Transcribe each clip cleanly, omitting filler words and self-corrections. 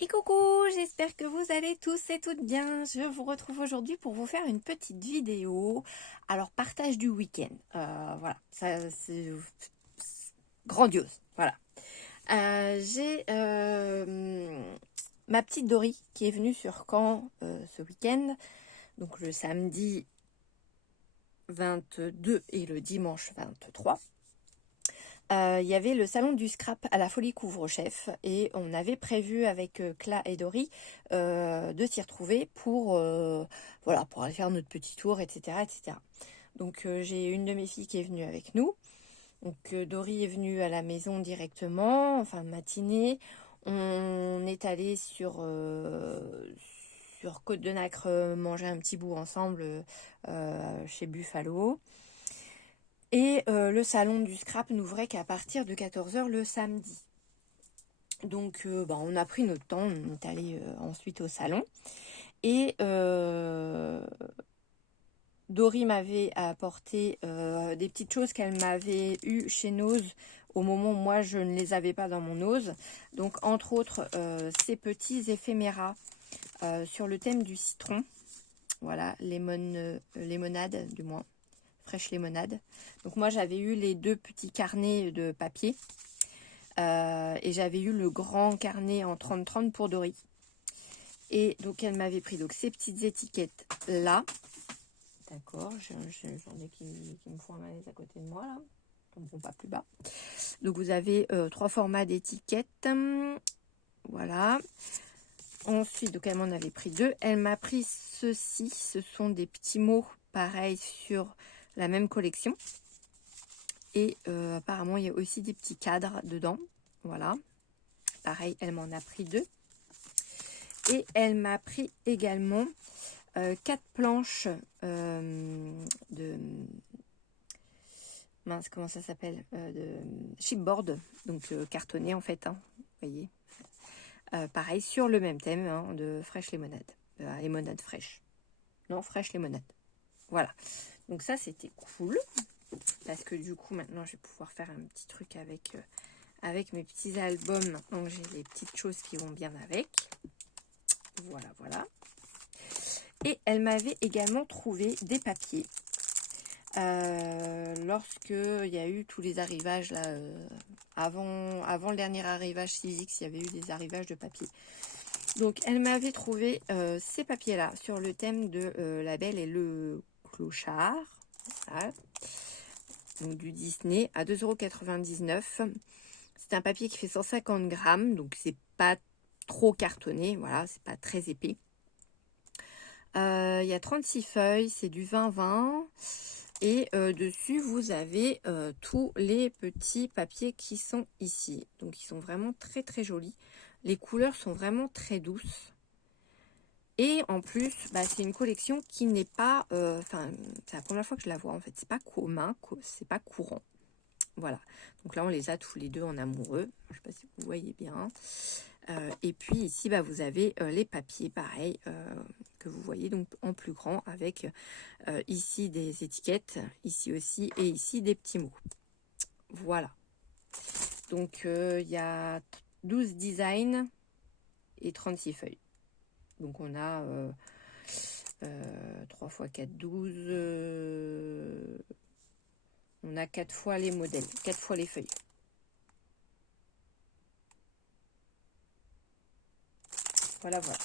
Et coucou, j'espère que vous allez tous et toutes bien. Je vous retrouve aujourd'hui pour vous faire une petite vidéo. Alors, partage du week-end. Voilà, ça c'est grandiose. Voilà. J'ai ma petite Dory qui est venue sur Caen ce week-end. Donc le samedi 22 et le dimanche 23. Il y avait le salon du scrap à la Folie Couvre-Chef et on avait prévu avec Cla et Dory de s'y retrouver voilà, pour aller faire notre petit tour, etc. etc. Donc j'ai une de mes filles qui est venue avec nous. Donc Dory est venue à la maison directement, en fin de matinée. On est allé sur Côte de Nacre manger un petit bout ensemble chez Buffalo. Et le salon du scrap n'ouvrait qu'à partir de 14h le samedi. Donc on a pris notre temps, on est allé ensuite au salon. Et Dory m'avait apporté des petites choses qu'elle m'avait eues chez Nose au moment où moi je ne les avais pas dans mon Nose. Donc entre autres ces petits éphéméras sur le thème du citron. Voilà, lémonade du moins. Fraîche lémonade. Donc moi j'avais eu les deux petits carnets de papier et j'avais eu le grand carnet en 30-30 pour Dory. Et donc elle m'avait pris donc ces petites étiquettes là. D'accord, j'en ai qui me font un malaise à côté de moi là. Bon, pas plus bas. Donc vous avez 3 formats d'étiquettes. Voilà. Ensuite, donc elle m'en avait pris 2. Elle m'a pris ceci. Ce sont des petits mots pareils sur la même collection. Et apparemment, il y a aussi des petits cadres dedans. Voilà. Pareil, elle m'en a pris 2. Et elle m'a pris également 4 planches de... Mince, comment ça s'appelle de chipboard. Donc cartonné en fait. Hein, vous voyez. Pareil, sur le même thème hein, de fraîche lémonade. Lémonade fraîche. Non, fraîche lémonade. Voilà. Donc ça, c'était cool. Parce que du coup, maintenant, je vais pouvoir faire un petit truc avec mes petits albums. Donc, j'ai les petites choses qui vont bien avec. Voilà, voilà. Et elle m'avait également trouvé des papiers. Lorsque il y a eu tous les arrivages, là, avant le dernier arrivage Civics, il y avait eu des arrivages de papier. Donc, elle m'avait trouvé ces papiers-là sur le thème de La Belle et le Clochard. Voilà. Donc du Disney à 2,99 €. C'est un papier qui fait 150 grammes, donc c'est pas trop cartonné, voilà, c'est pas très épais. Il y a 36 feuilles, c'est du 20-20. Et dessus, vous avez tous les petits papiers qui sont ici. Donc ils sont vraiment très très jolis. Les couleurs sont vraiment très douces. Et en plus, c'est une collection qui n'est pas... c'est la première fois que je la vois en fait. C'est pas commun, c'est pas courant. Voilà. Donc là, on les a tous les deux en amoureux. Je ne sais pas si vous voyez bien. Et puis ici, vous avez les papiers, pareil, que vous voyez donc en plus grand avec ici des étiquettes, ici aussi, et ici des petits mots. Voilà. Donc il y a 12 designs et 36 feuilles. Donc on a 3 x 4, 12. On a 4 fois les modèles, 4 fois les feuilles. Voilà, voilà.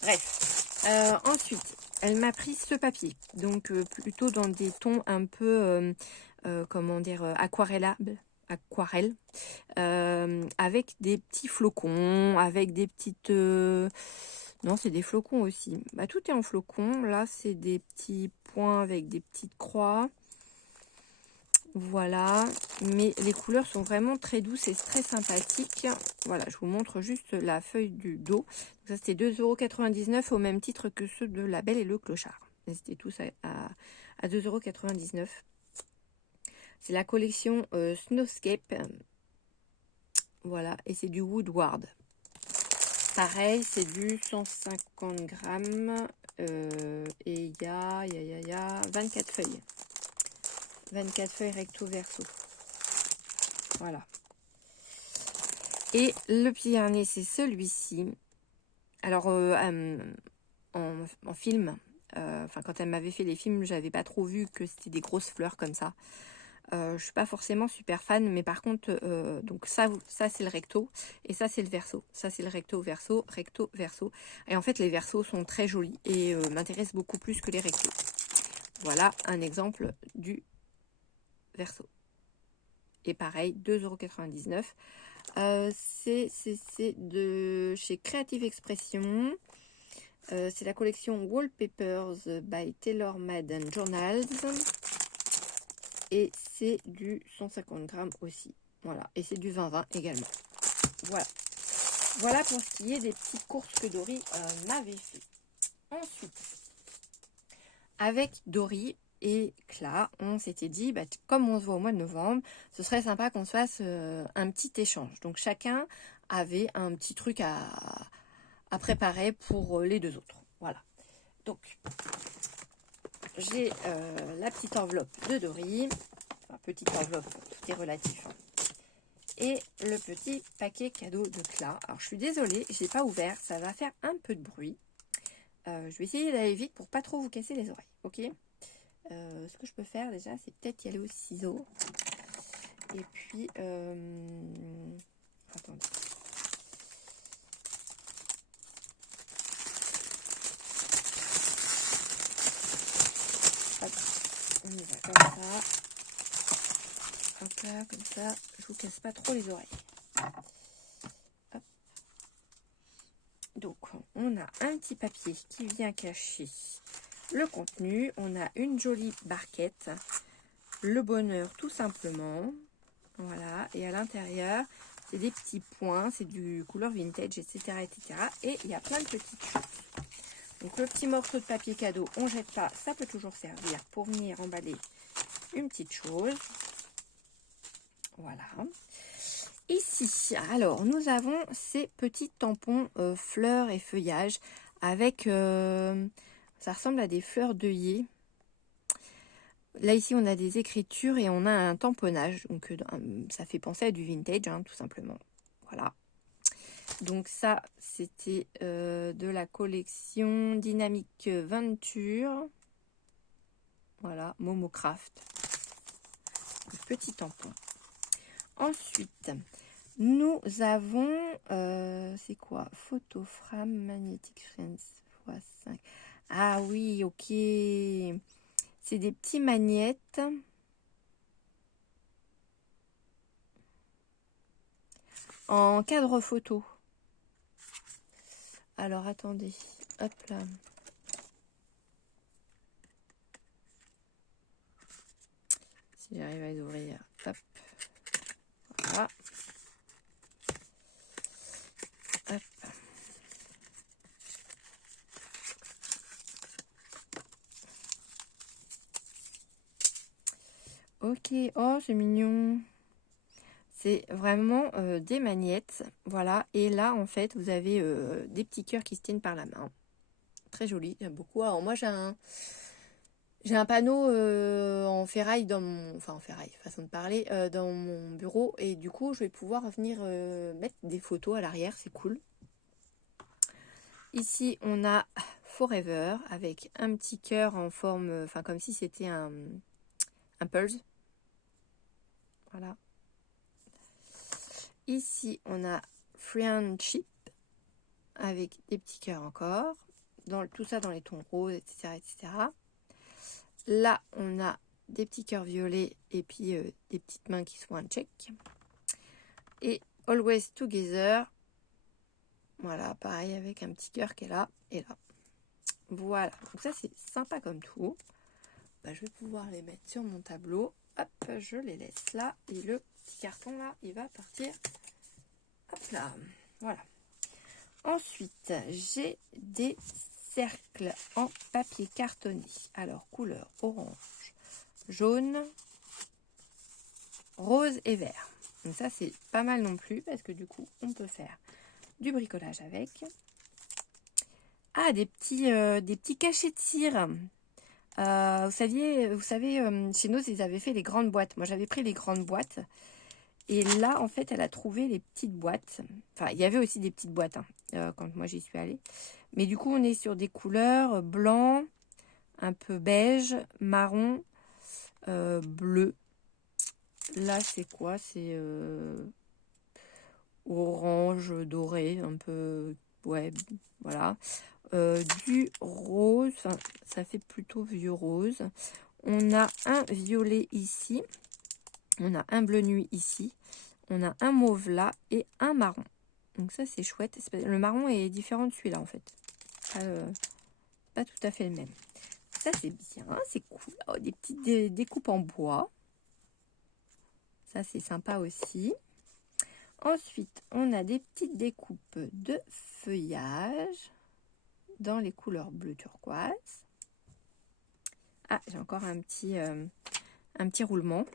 Bref. Ensuite, elle m'a pris ce papier. Donc, plutôt dans des tons un peu, comment dire, aquarellables. Aquarelle. Avec des petits flocons, avec des petites... Non, c'est des flocons aussi. Tout est en flocons. Là, c'est des petits points avec des petites croix. Voilà, mais les couleurs sont vraiment très douces et très sympathiques. Voilà, je vous montre juste la feuille du dos. Ça, c'était 2,99 € au même titre que ceux de La Belle et le Clochard. C'était tous à 2,99 €. C'est la collection Snowscape. Voilà, et c'est du Woodward. Pareil, c'est du 150 grammes. Et il y a 24 feuilles. 24 feuilles recto verso. Voilà. Et le petit dernier, c'est celui-ci. Alors, en film, enfin quand elle m'avait fait les films, j'avais pas trop vu que c'était des grosses fleurs comme ça. Je suis pas forcément super fan, mais par contre, donc ça c'est le recto, et ça c'est le verso. Ça c'est le recto, verso. Et en fait, les versos sont très jolis et m'intéressent beaucoup plus que les rectos. Voilà un exemple du verso. Et pareil, 2,99 €. C'est de chez Creative Expression. C'est la collection Wallpapers by Taylor Made and Journals. Et c'est du 150 grammes aussi. Voilà. Et c'est du 20-20 également. Voilà. Voilà pour ce qui est des petites courses que Dory m'avait fait. Ensuite, avec Dory et Cla, on s'était dit, bah, comme on se voit au mois de novembre, ce serait sympa qu'on se fasse un petit échange. Donc chacun avait un petit truc à préparer pour les deux autres. Voilà. Donc, j'ai la petite enveloppe de Dory. Enfin, petite enveloppe, tout est relatif. Hein. Et le petit paquet cadeau de Cla. Alors, je suis désolée, je n'ai pas ouvert. Ça va faire un peu de bruit. Je vais essayer d'aller vite pour pas trop vous casser les oreilles. Ok. Ce que je peux faire déjà, c'est peut-être y aller au ciseau. Et puis, attendez. Hop, on y va comme ça. Hop là, comme ça, je vous casse pas trop les oreilles. Hop. Donc, on a un petit papier qui vient cacher le contenu. On a une jolie barquette. Le bonheur, tout simplement. Voilà. Et à l'intérieur, c'est des petits points. C'est du couleur vintage, etc., etc. Et il y a plein de petites choses. Donc, le petit morceau de papier cadeau, on jette pas. Ça peut toujours servir pour venir emballer une petite chose. Voilà. Ici, alors, nous avons ces petits tampons fleurs et feuillages avec, ça ressemble à des fleurs d'œillet. Là, ici, on a des écritures et on a un tamponnage. Donc, ça fait penser à du vintage, hein, tout simplement. Voilà. Donc, ça, c'était de la collection Dynamic Venture. Voilà, Momocraft. Petit tampon. Ensuite, nous avons, c'est quoi? Photoframe Magnetic Friends x5. Ah oui, ok. C'est des petits magnettes. En cadre photo. Alors, attendez. Hop là. Si j'arrive à les ouvrir. Hop. Voilà. Hop. Ok, oh c'est mignon. C'est vraiment des magnettes, voilà. Et là en fait vous avez des petits cœurs qui se tiennent par la main. Très joli, j'aime beaucoup. Alors moi j'ai un panneau en ferraille dans mon, enfin en ferraille, façon de parler, dans mon bureau. Et du coup je vais pouvoir venir mettre des photos à l'arrière, c'est cool. Ici on a Forever avec un petit cœur en forme, enfin comme si c'était un pulse. Voilà. Ici, on a Friendship avec des petits cœurs encore. Tout ça dans les tons roses, etc., etc. Là, on a des petits cœurs violets et puis des petites mains qui sont un check. Et Always Together. Voilà, pareil avec un petit cœur qui est là et là. Voilà, donc ça c'est sympa comme tout. Bah, je vais pouvoir les mettre sur mon tableau. Hop, je les laisse là. Et le petit carton là, il va partir. Hop là, voilà. Ensuite, j'ai des cercles en papier cartonné. Alors, couleur orange, jaune, rose et vert. Donc ça, c'est pas mal non plus parce que du coup, on peut faire du bricolage avec. Ah, des petits cachets de cire. Vous savez, chez nous, ils avaient fait les grandes boîtes. Moi, j'avais pris les grandes boîtes. Et là, en fait, elle a trouvé les petites boîtes. Enfin, il y avait aussi des petites boîtes quand moi j'y suis allée. Mais du coup, on est sur des couleurs blanc, un peu beige, marron, bleu. Là, c'est quoi? C'est orange, doré, un peu... Ouais, voilà. Du rose, enfin, ça fait plutôt vieux rose. On a un violet ici. On a un bleu nuit ici. On a un mauve là et un marron. Donc ça, c'est chouette. Le marron est différent de celui-là, en fait. Pas tout à fait le même. Ça, c'est bien. C'est cool. Oh, des petites découpes en bois. Ça, c'est sympa aussi. Ensuite, on a des petites découpes de feuillage dans les couleurs bleu turquoise. Ah, j'ai encore un petit roulement.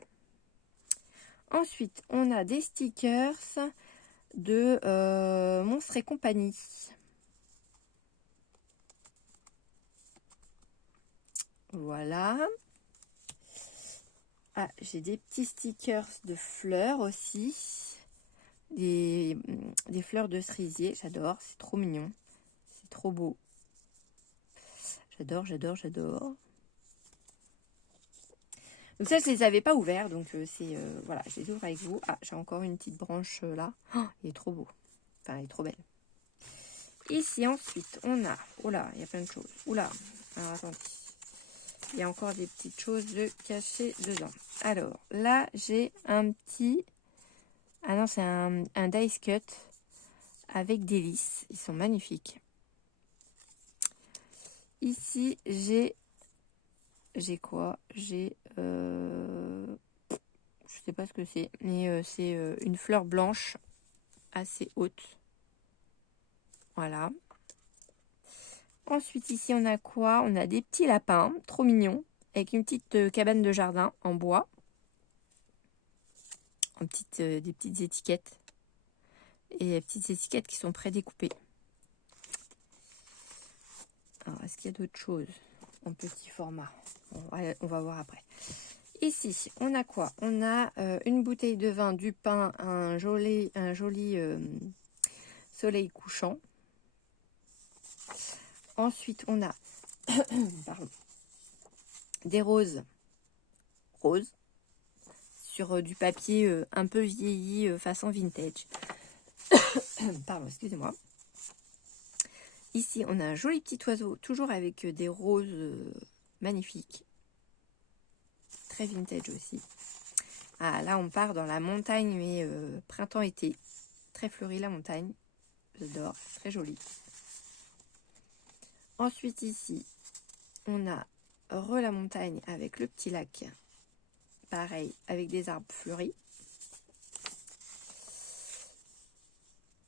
Ensuite, on a des stickers de Monstres et compagnie. Voilà. Ah, j'ai des petits stickers de fleurs aussi. Des fleurs de cerisier, j'adore, c'est trop mignon. C'est trop beau. J'adore, j'adore, j'adore. Donc ça, je les avais pas ouverts, donc c'est voilà, je les ouvre avec vous. Ah, j'ai encore une petite branche là. Oh, il est trop beau. Enfin, il est trop belle. Ici, ensuite, on a... Oh là, il y a plein de choses. Oula, alors attendez. Il y a encore des petites choses de cachées dedans. Alors, là, j'ai un petit... Ah non, c'est un dice cut avec des vis. Ils sont magnifiques. Ici, j'ai quoi? J'ai... je sais pas ce que c'est, mais c'est une fleur blanche assez haute. Voilà. Ensuite, ici, on a quoi? On a des petits lapins, trop mignons, avec une petite cabane de jardin en bois. En des petites étiquettes. Et des petites étiquettes qui sont prédécoupées. Alors, est-ce qu'il y a d'autres choses en petit format? On va voir après. Ici, on a quoi? On a une bouteille de vin, du pain, un joli soleil couchant. Ensuite, on a pardon, des roses sur du papier un peu vieilli façon vintage. Pardon, excusez-moi. Ici, on a un joli petit oiseau, toujours avec des roses magnifiques. Très vintage aussi. Ah, là, on part dans la montagne, mais printemps-été. Très fleuri la montagne. J'adore, très joli. Ensuite, ici, on a la montagne avec le petit lac. Pareil, avec des arbres fleuris.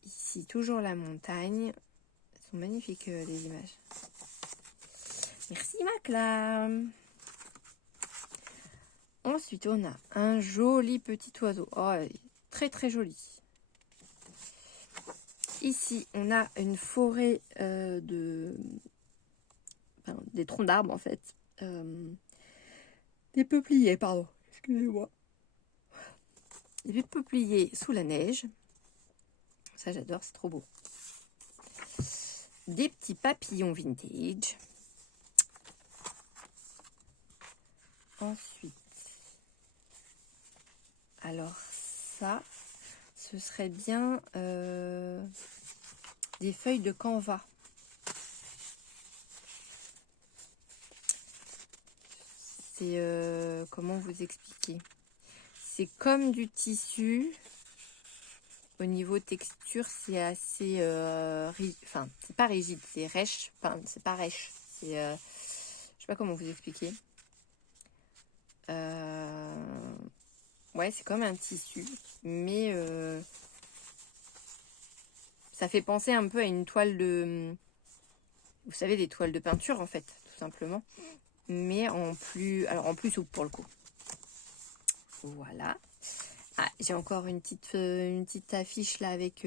Ici, toujours la montagne. Elles sont magnifiques, les images. Merci, Macla. Ensuite, on a un joli petit oiseau. Oh, très, très joli. Ici, on a une forêt des troncs d'arbres, en fait. Des peupliers, pardon. Excusez-moi. Des peupliers sous la neige. Ça, j'adore, c'est trop beau. Des petits papillons vintage. Ensuite, alors ça, ce serait bien des feuilles de canevas. C'est comment vous expliquer? C'est comme du tissu. Au niveau texture, c'est assez enfin, c'est pas rigide, c'est rêche. Enfin, c'est pas rêche. C'est je sais pas comment vous expliquer. Ouais, c'est comme un tissu, mais ça fait penser un peu à une toile de... Vous savez, des toiles de peinture, en fait, tout simplement. Mais en plus... Alors, en plus souple, pour le coup. Voilà. Ah, j'ai encore une petite affiche, là, avec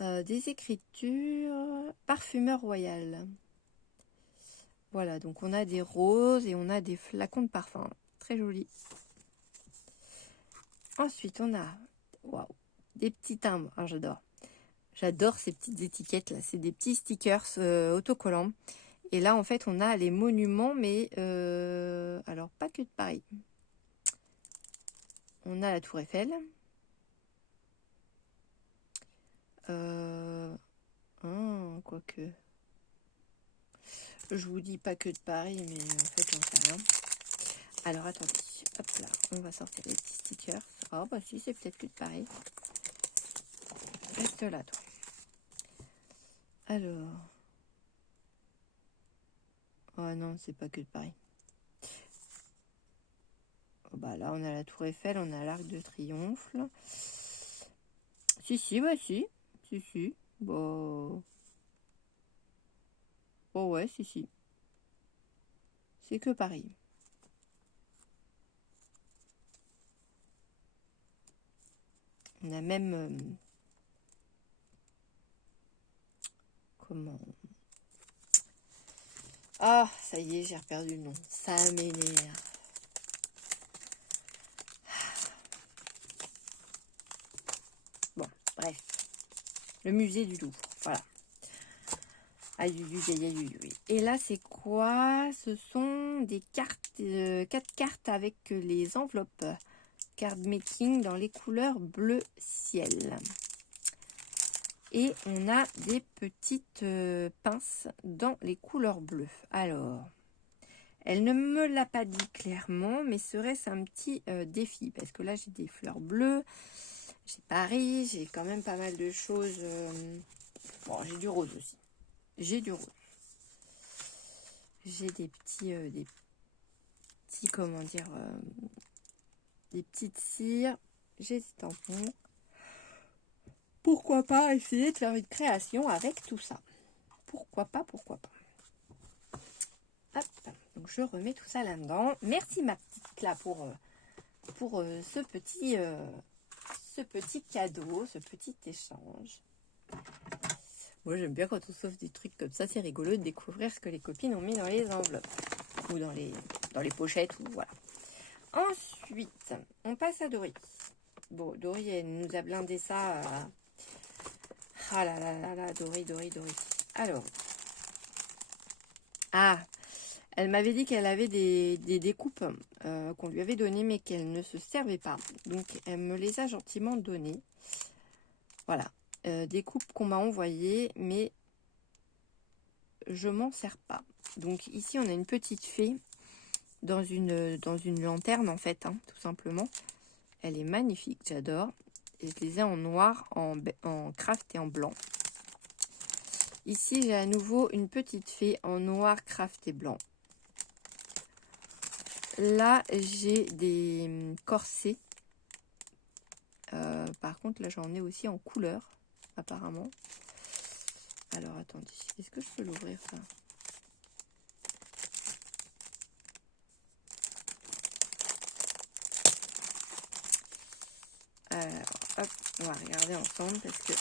des écritures. Parfumeur royal. Voilà, donc on a des roses et on a des flacons de parfum. Très joli. Ensuite, on a waouh, des petits timbres. Alors, j'adore. J'adore ces petites étiquettes là. C'est des petits stickers autocollants. Et là, en fait, on a les monuments, mais alors pas que de Paris. On a la Tour Eiffel. Quoique. Je vous dis pas que de Paris, mais en fait, j'en sais rien. Alors, attendez. Hop là, on va sortir les petits stickers. Oh, bah si, c'est peut-être que de Paris. Reste là, toi. Alors. Oh non, c'est pas que de Paris. Oh, bah là, on a la Tour Eiffel, on a l'Arc de Triomphe. Si, bah si. Si. Bon. Oh ouais, si. C'est que Paris. On a même... comment... Ah, ça y est, j'ai perdu le nom. Ça m'énerve. Bon, bref. Le musée du Louvre, voilà. Aïe. Et là, c'est quoi? Ce sont des cartes, 4 cartes avec les enveloppes. Card making dans les couleurs bleu ciel. Et on a des petites pinces dans les couleurs bleues. Alors, elle ne me l'a pas dit clairement, mais serait-ce un petit défi? Parce que là, j'ai des fleurs bleues, j'ai Paris, j'ai quand même pas mal de choses. Bon, j'ai du rose aussi. J'ai du rose. J'ai des petits, comment dire, des petites cires. J'ai des tampons. Pourquoi pas essayer de faire une création avec tout ça? Pourquoi pas? Hop, donc je remets tout ça là-dedans. Merci ma petite Cla pour ce petit cadeau, ce petit échange. Moi j'aime bien quand on s'offre des trucs comme ça, c'est rigolo de découvrir ce que les copines ont mis dans les enveloppes ou dans les pochettes ou voilà. Ensuite, on passe à Dory. Bon, Dory, elle nous a blindé ça. Ah là, Dory. Alors, elle m'avait dit qu'elle avait des découpes qu'on lui avait données, mais qu'elle ne se servait pas. Donc, elle me les a gentiment données. Voilà, des coupes qu'on m'a envoyées, mais je m'en sers pas. Donc, ici, on a une petite fée dans une lanterne, en fait, hein, tout simplement. Elle est magnifique, j'adore. Et je les ai en noir, en craft et en blanc. Ici, j'ai à nouveau une petite fée en noir, craft et blanc. Là, j'ai des corsets. Par contre, là, j'en ai aussi en couleur, apparemment. Alors, attendez. Est-ce que je peux l'ouvrir, ça? Alors, hop, on va regarder ensemble parce que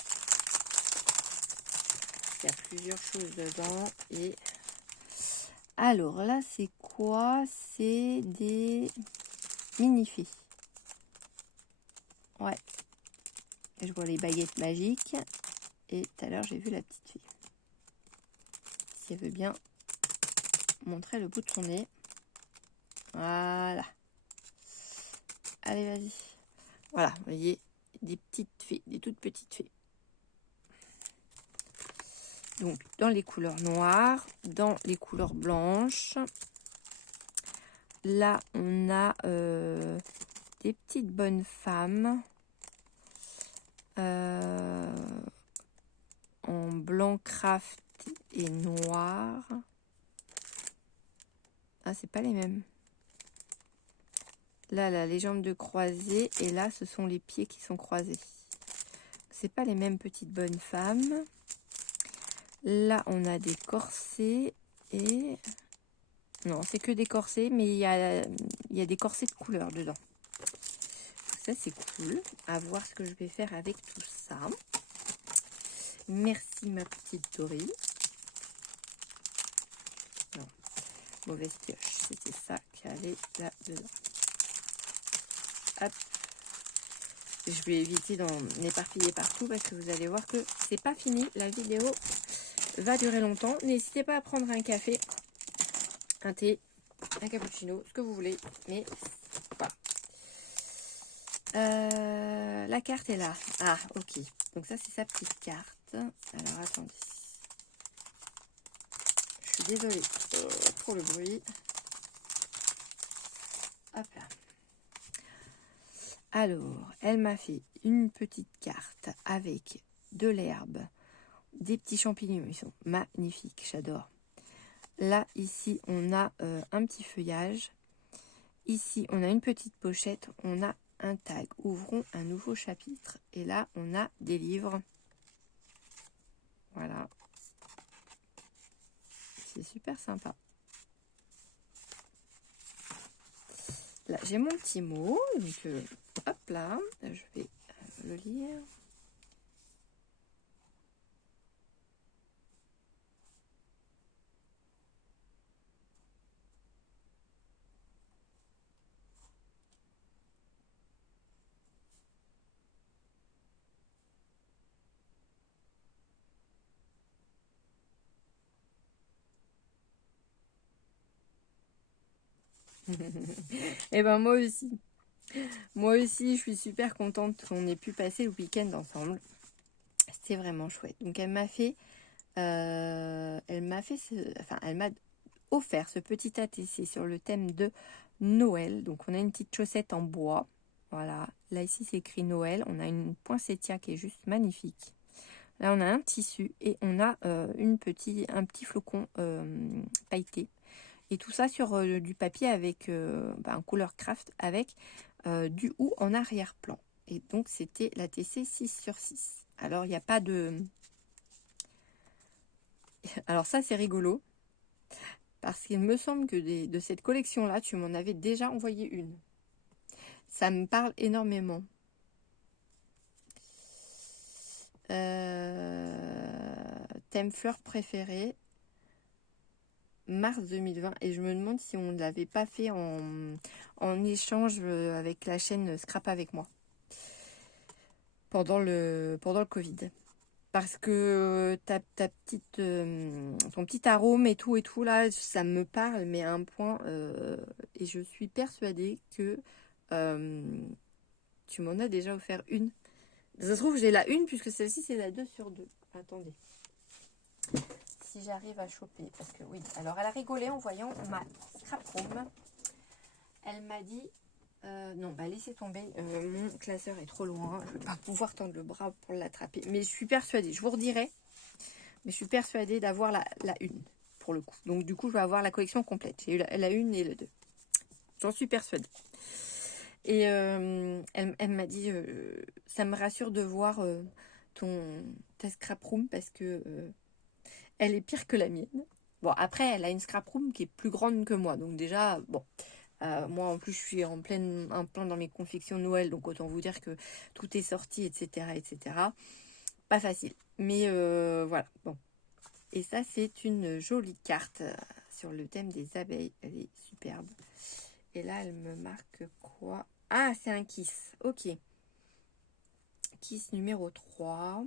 il y a plusieurs choses dedans. Et alors, là, c'est quoi? C'est des mini-fées. Ouais. Je vois les baguettes magiques. Et tout à l'heure, j'ai vu la petite fille. Si elle veut bien montrer le bout de son nez. Voilà. Allez, vas-y. Voilà, vous voyez, des petites fées, des toutes petites fées. Donc, dans les couleurs noires, dans les couleurs blanches. Là, on a des petites bonnes femmes. En blanc craft et noir. Ah, c'est pas les mêmes. Là, les jambes de croisée. Et là, ce sont les pieds qui sont croisés. C'est pas les mêmes petites bonnes femmes. Là, on a des corsets et... Non, c'est que des corsets, mais il y a des corsets de couleur dedans. Ça, c'est cool. À voir ce que je vais faire avec tout ça. Merci, ma petite Dory. Non, mauvaise pioche. C'était ça qui allait là-dedans. Hop. Je vais éviter d'en éparpiller partout parce que vous allez voir que c'est pas fini. La vidéo va durer longtemps. N'hésitez pas à prendre un café, un thé, un cappuccino, ce que vous voulez. Mais voilà. La carte est là. Ah, ok. Donc ça, c'est sa petite carte. Alors, attendez. Je suis désolée pour le bruit. Hop là. Alors, elle m'a fait une petite carte avec de l'herbe, des petits champignons. Ils sont magnifiques, j'adore. Là, ici, on a un petit feuillage. Ici, on a une petite pochette. On a un tag. Ouvrons un nouveau chapitre. Et là, on a des livres. Voilà. C'est super sympa. Là, j'ai mon petit mot. Donc, hop là. Je vais le lire. Et ben moi aussi. Moi aussi, je suis super contente qu'on ait pu passer le week-end ensemble. C'était vraiment chouette. Donc elle m'a fait, elle m'a offert ce petit ATC sur le thème de Noël. Donc on a une petite chaussette en bois. Voilà. Là ici c'est écrit Noël. On a une poinsettia qui est juste magnifique. Là on a un tissu et on a un petit flocon pailleté. Et tout ça sur du papier avec un couleur craft avec du hou en arrière-plan. Et donc c'était la TC 6/6. Alors il n'y a pas de... Alors ça c'est rigolo. Parce qu'il me semble que de cette collection-là, tu m'en avais déjà envoyé une. Ça me parle énormément. Thème fleur préférée. Mars 2020. Et je me demande si on ne l'avait pas fait en échange avec la chaîne Scrap avec moi. Pendant le Covid. Parce que ton petit arôme et tout là, ça me parle, mais à un point, et je suis persuadée que tu m'en as déjà offert une. Ça se trouve, j'ai la une, puisque celle-ci, c'est la 2/2. Attendez. Si j'arrive à choper, parce que oui. Alors, elle a rigolé en voyant ma scrap room. Elle m'a dit, non, bah laissez tomber, mon classeur est trop loin, je ne vais pas pouvoir tendre le bras pour l'attraper. Mais je suis persuadée, je vous redirai, mais je suis persuadée d'avoir la une, pour le coup. Donc du coup, je vais avoir la collection complète. J'ai eu la une et la 2. J'en suis persuadée. Et elle m'a dit, ça me rassure de voir ta scrap room, parce que elle est pire que la mienne. Bon, après, elle a une scrap room qui est plus grande que moi, donc déjà, bon... moi en plus je suis en plein dans mes confections Noël, donc autant vous dire que tout est sorti, etc. Pas facile, mais voilà. Bon, et ça c'est une jolie carte sur le thème des abeilles. Elle est superbe. Et là elle me marque quoi? Ah, c'est un kiss. Ok, kiss numéro 3.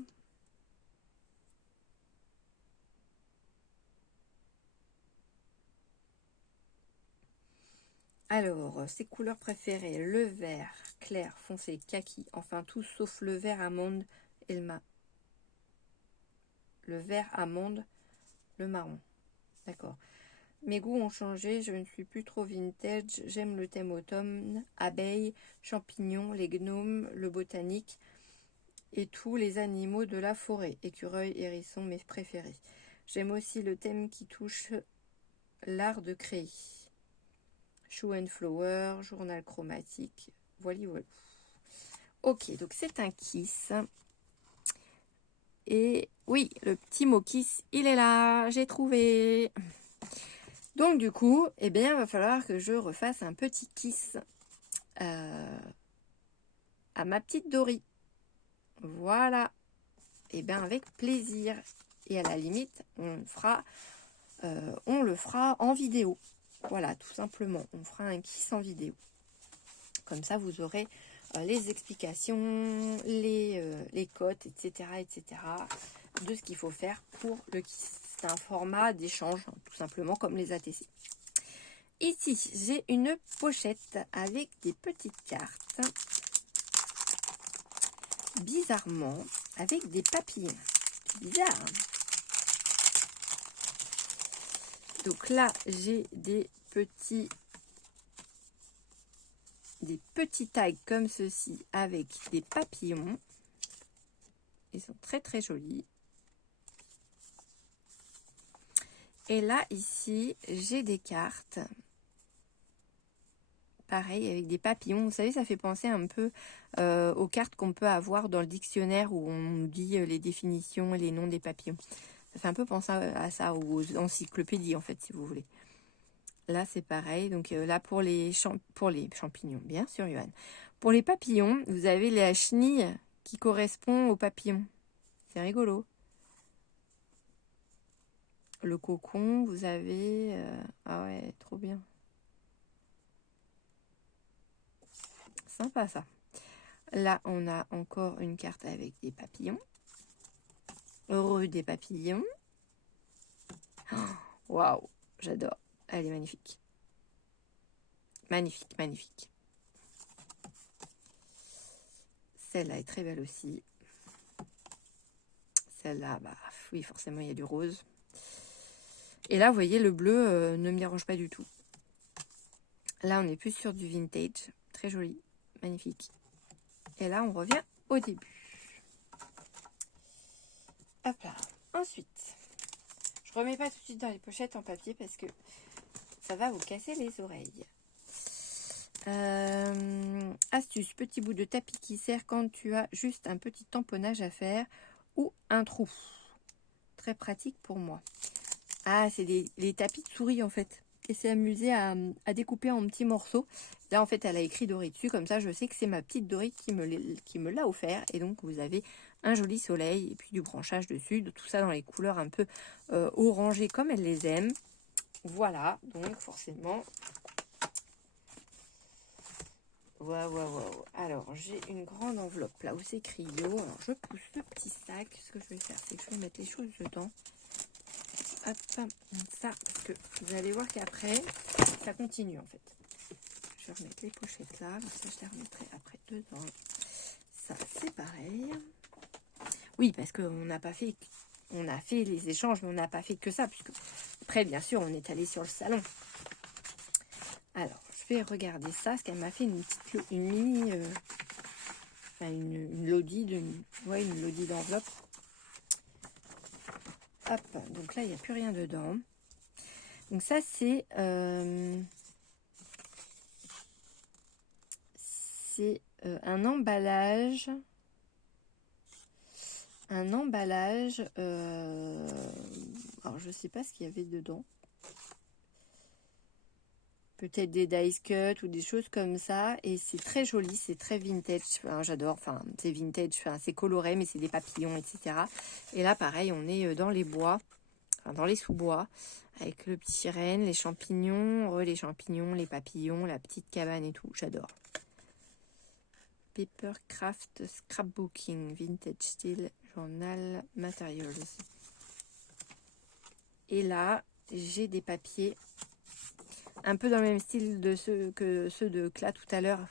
Alors, ses couleurs préférées, le vert, clair, foncé, kaki, enfin tout sauf le vert amande et le vert amande, le marron. D'accord. Mes goûts ont changé, je ne suis plus trop vintage, j'aime le thème automne, abeilles, champignons, les gnomes, le botanique et tous les animaux de la forêt, écureuils, hérissons, mes préférés. J'aime aussi le thème qui touche l'art de créer. Show and Flower, journal chromatique, voilà. Ok, donc c'est un kiss. Et oui, le petit mot kiss, il est là, j'ai trouvé. Donc du coup, eh bien, il va falloir que je refasse un petit kiss à ma petite Dory. Voilà. Et bien avec plaisir. Et à la limite, on le fera en vidéo. Voilà, tout simplement. On fera un kiss en vidéo. Comme ça, vous aurez les explications, les cotes, etc., etc., de ce qu'il faut faire pour le KISS. C'est un format d'échange, tout simplement comme les ATC. Ici, j'ai une pochette avec des petites cartes, bizarrement, avec des papillons. C'est bizarre, hein? Donc là, j'ai des petits tags comme ceci avec des papillons. Ils sont très très jolis. Et là, ici, j'ai des cartes. Pareil, avec des papillons. Vous savez, ça fait penser un peu aux cartes qu'on peut avoir dans le dictionnaire où on nous dit les définitions et les noms des papillons. Ça fait un peu penser à ça, aux encyclopédies, en fait, si vous voulez. Là, c'est pareil. Donc là, pour les champignons, bien sûr, Johan. Pour les papillons, vous avez la chenille qui correspond aux papillons. C'est rigolo. Le cocon, vous avez... ah ouais, trop bien. Sympa, ça. Là, on a encore une carte avec des papillons. Heureux des papillons. Waouh, j'adore. Elle est magnifique. Magnifique, magnifique. Celle-là est très belle aussi. Celle-là, bah oui, forcément, il y a du rose. Et là, vous voyez, le bleu ne me dérange pas du tout. Là, on est plus sur du vintage. Très joli, magnifique. Et là, on revient au début. Hop là. Ensuite, je remets pas tout de suite dans les pochettes en papier parce que ça va vous casser les oreilles. Astuce, petit bout de tapis qui sert quand tu as juste un petit tamponnage à faire ou un trou. Très pratique pour moi. Ah, c'est les tapis de souris en fait. Et c'est amusé à découper en petits morceaux. Là, en fait, elle a écrit Dory dessus. Comme ça, je sais que c'est ma petite Dory qui me l'a offert. Et donc, vous avez un joli soleil et puis du branchage dessus. De tout ça dans les couleurs un peu orangées comme elle les aime. Voilà. Donc, forcément... Waouh. Alors, j'ai une grande enveloppe là où c'est écrit Yo. Alors, je pousse le petit sac. Ce que je vais faire, c'est que je vais mettre les choses dedans. Hop, ça, parce que vous allez voir qu'après, ça continue en fait. Je vais remettre les pochettes là, comme ça je les remettrai après dedans. Ça, c'est pareil. Oui, parce qu'on n'a pas fait, on a fait les échanges, mais on n'a pas fait que ça, puisque après, bien sûr, on est allé sur le salon. Alors, je vais regarder ça, parce qu'elle m'a fait une mini, enfin une lodi, une lodi d'enveloppe. Hop, donc là, il n'y a plus rien dedans. Donc ça, c'est un emballage. Alors, je sais pas ce qu'il y avait dedans. Peut-être des dice cut ou des choses comme ça. Et c'est très joli, c'est très vintage. Enfin, j'adore, enfin, c'est vintage, enfin, c'est coloré, mais c'est des papillons, etc. Et là, pareil, on est dans les bois, enfin, dans les sous-bois, avec le petit renne, les champignons, les papillons, la petite cabane et tout. J'adore. Papercraft Scrapbooking Vintage Style Journal Materials. Et là, j'ai des papiers un peu dans le même style que ceux de Cla tout à l'heure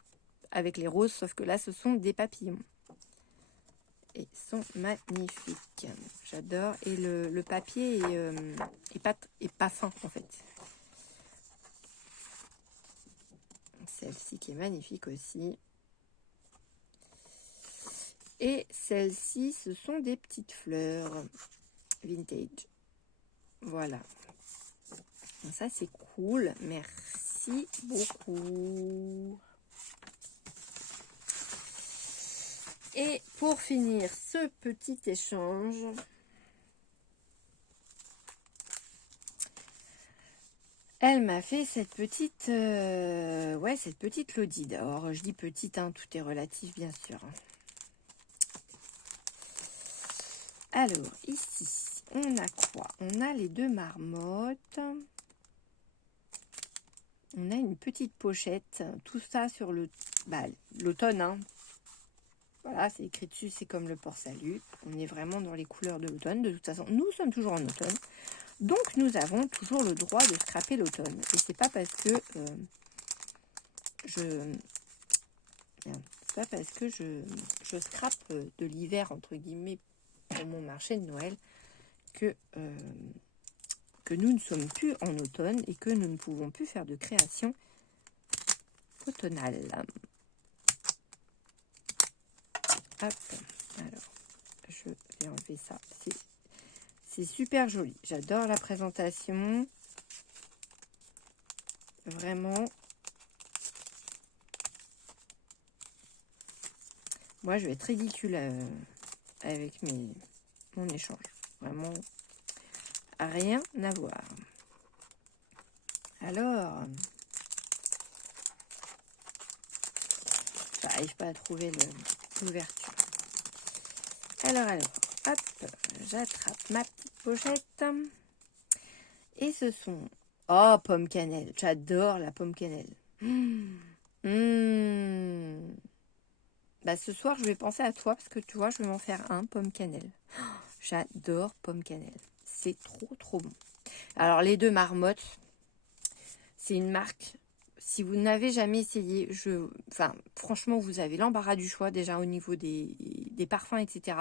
avec les roses, sauf que là, ce sont des papillons. Et ils sont magnifiques. J'adore. Et le papier est pas fin, en fait. Celle-ci qui est magnifique aussi. Et celle-ci, ce sont des petites fleurs vintage. Voilà. Donc ça, c'est cool. Merci beaucoup. Et pour finir ce petit échange, elle m'a fait cette petite, cette petite lodi d'or. Je dis petite, hein, tout est relatif, bien sûr. Alors, ici, on a quoi? On a les deux marmottes. On a une petite pochette. Tout ça sur le bah, l'automne, hein. Voilà, c'est écrit dessus, c'est comme le port-salut. On est vraiment dans les couleurs de l'automne. De toute façon, nous sommes toujours en automne. Donc, nous avons toujours le droit de scraper l'automne. Et c'est pas parce que je scrape de l'hiver, entre guillemets, pour mon marché de Noël, que nous ne sommes plus en automne et que nous ne pouvons plus faire de création automnale. Hop, alors, je vais enlever ça. C'est super joli. J'adore la présentation. Vraiment. Moi, je vais être ridicule avec mon échange. Vraiment, rien à voir. Alors, j'arrive pas à trouver l'ouverture. Alors, hop, j'attrape ma petite pochette. Et ce sont... Oh, pomme cannelle. J'adore la pomme cannelle. Bah, ce soir, je vais penser à toi parce que tu vois, je vais m'en faire un pomme cannelle. J'adore pomme cannelle. C'est trop, trop bon. Alors, les deux marmottes, c'est une marque... Si vous n'avez jamais essayé, franchement, vous avez l'embarras du choix déjà au niveau des parfums, etc.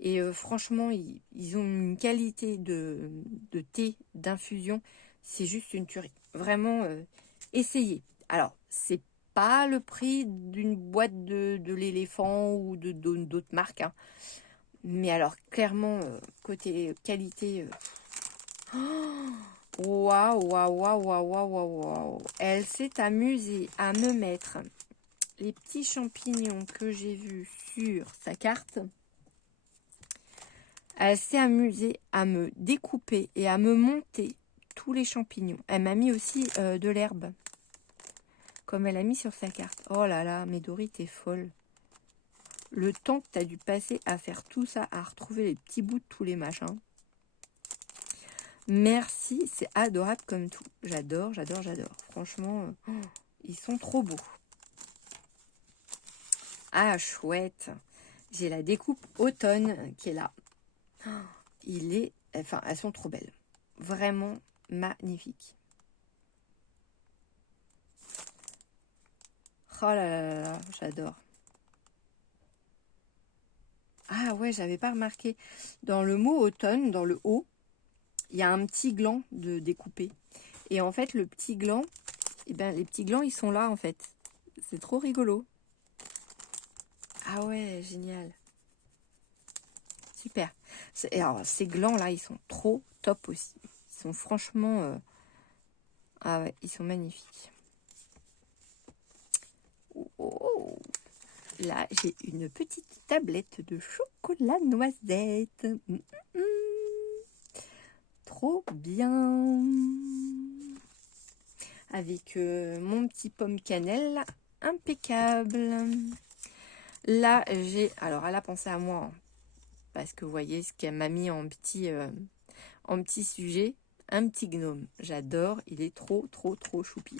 Et franchement, ils ont une qualité de thé, d'infusion. C'est juste une tuerie. Vraiment, essayez. Alors, c'est pas le prix d'une boîte de l'éléphant ou d'autres marques. Hein. Mais alors, clairement, côté qualité... Waouh, waouh, waouh, waouh, waouh, waouh. Elle s'est amusée à me mettre les petits champignons que j'ai vus sur sa carte. Elle s'est amusée à me découper et à me monter tous les champignons. Elle m'a mis aussi de l'herbe, comme elle a mis sur sa carte. Oh là là, mais Dory, t'es folle. Le temps que tu as dû passer à faire tout ça, à retrouver les petits bouts de tous les machins. Merci, c'est adorable comme tout. J'adore, j'adore, j'adore. Franchement, ils sont trop beaux. Ah, chouette. J'ai la découpe automne qui est là. Elles sont trop belles. Vraiment magnifiques. Oh là là là là, j'adore. Ah ouais, j'avais pas remarqué. Dans le mot automne, dans le haut, il y a un petit gland de découpé. Et en fait, le petit gland, les petits glands, ils sont là, en fait. C'est trop rigolo. Ah ouais, génial. Super. Alors, ces glands-là, ils sont trop top aussi. Ils sont franchement... Ah ouais, ils sont magnifiques. Oh. Là, j'ai une petite tablette de chocolat noisette. Trop bien. Avec mon petit pomme cannelle impeccable. Là, alors, elle a pensé à moi. Hein, parce que vous voyez ce qu'elle m'a mis en petit sujet. Un petit gnome. J'adore. Il est trop, trop, trop choupi.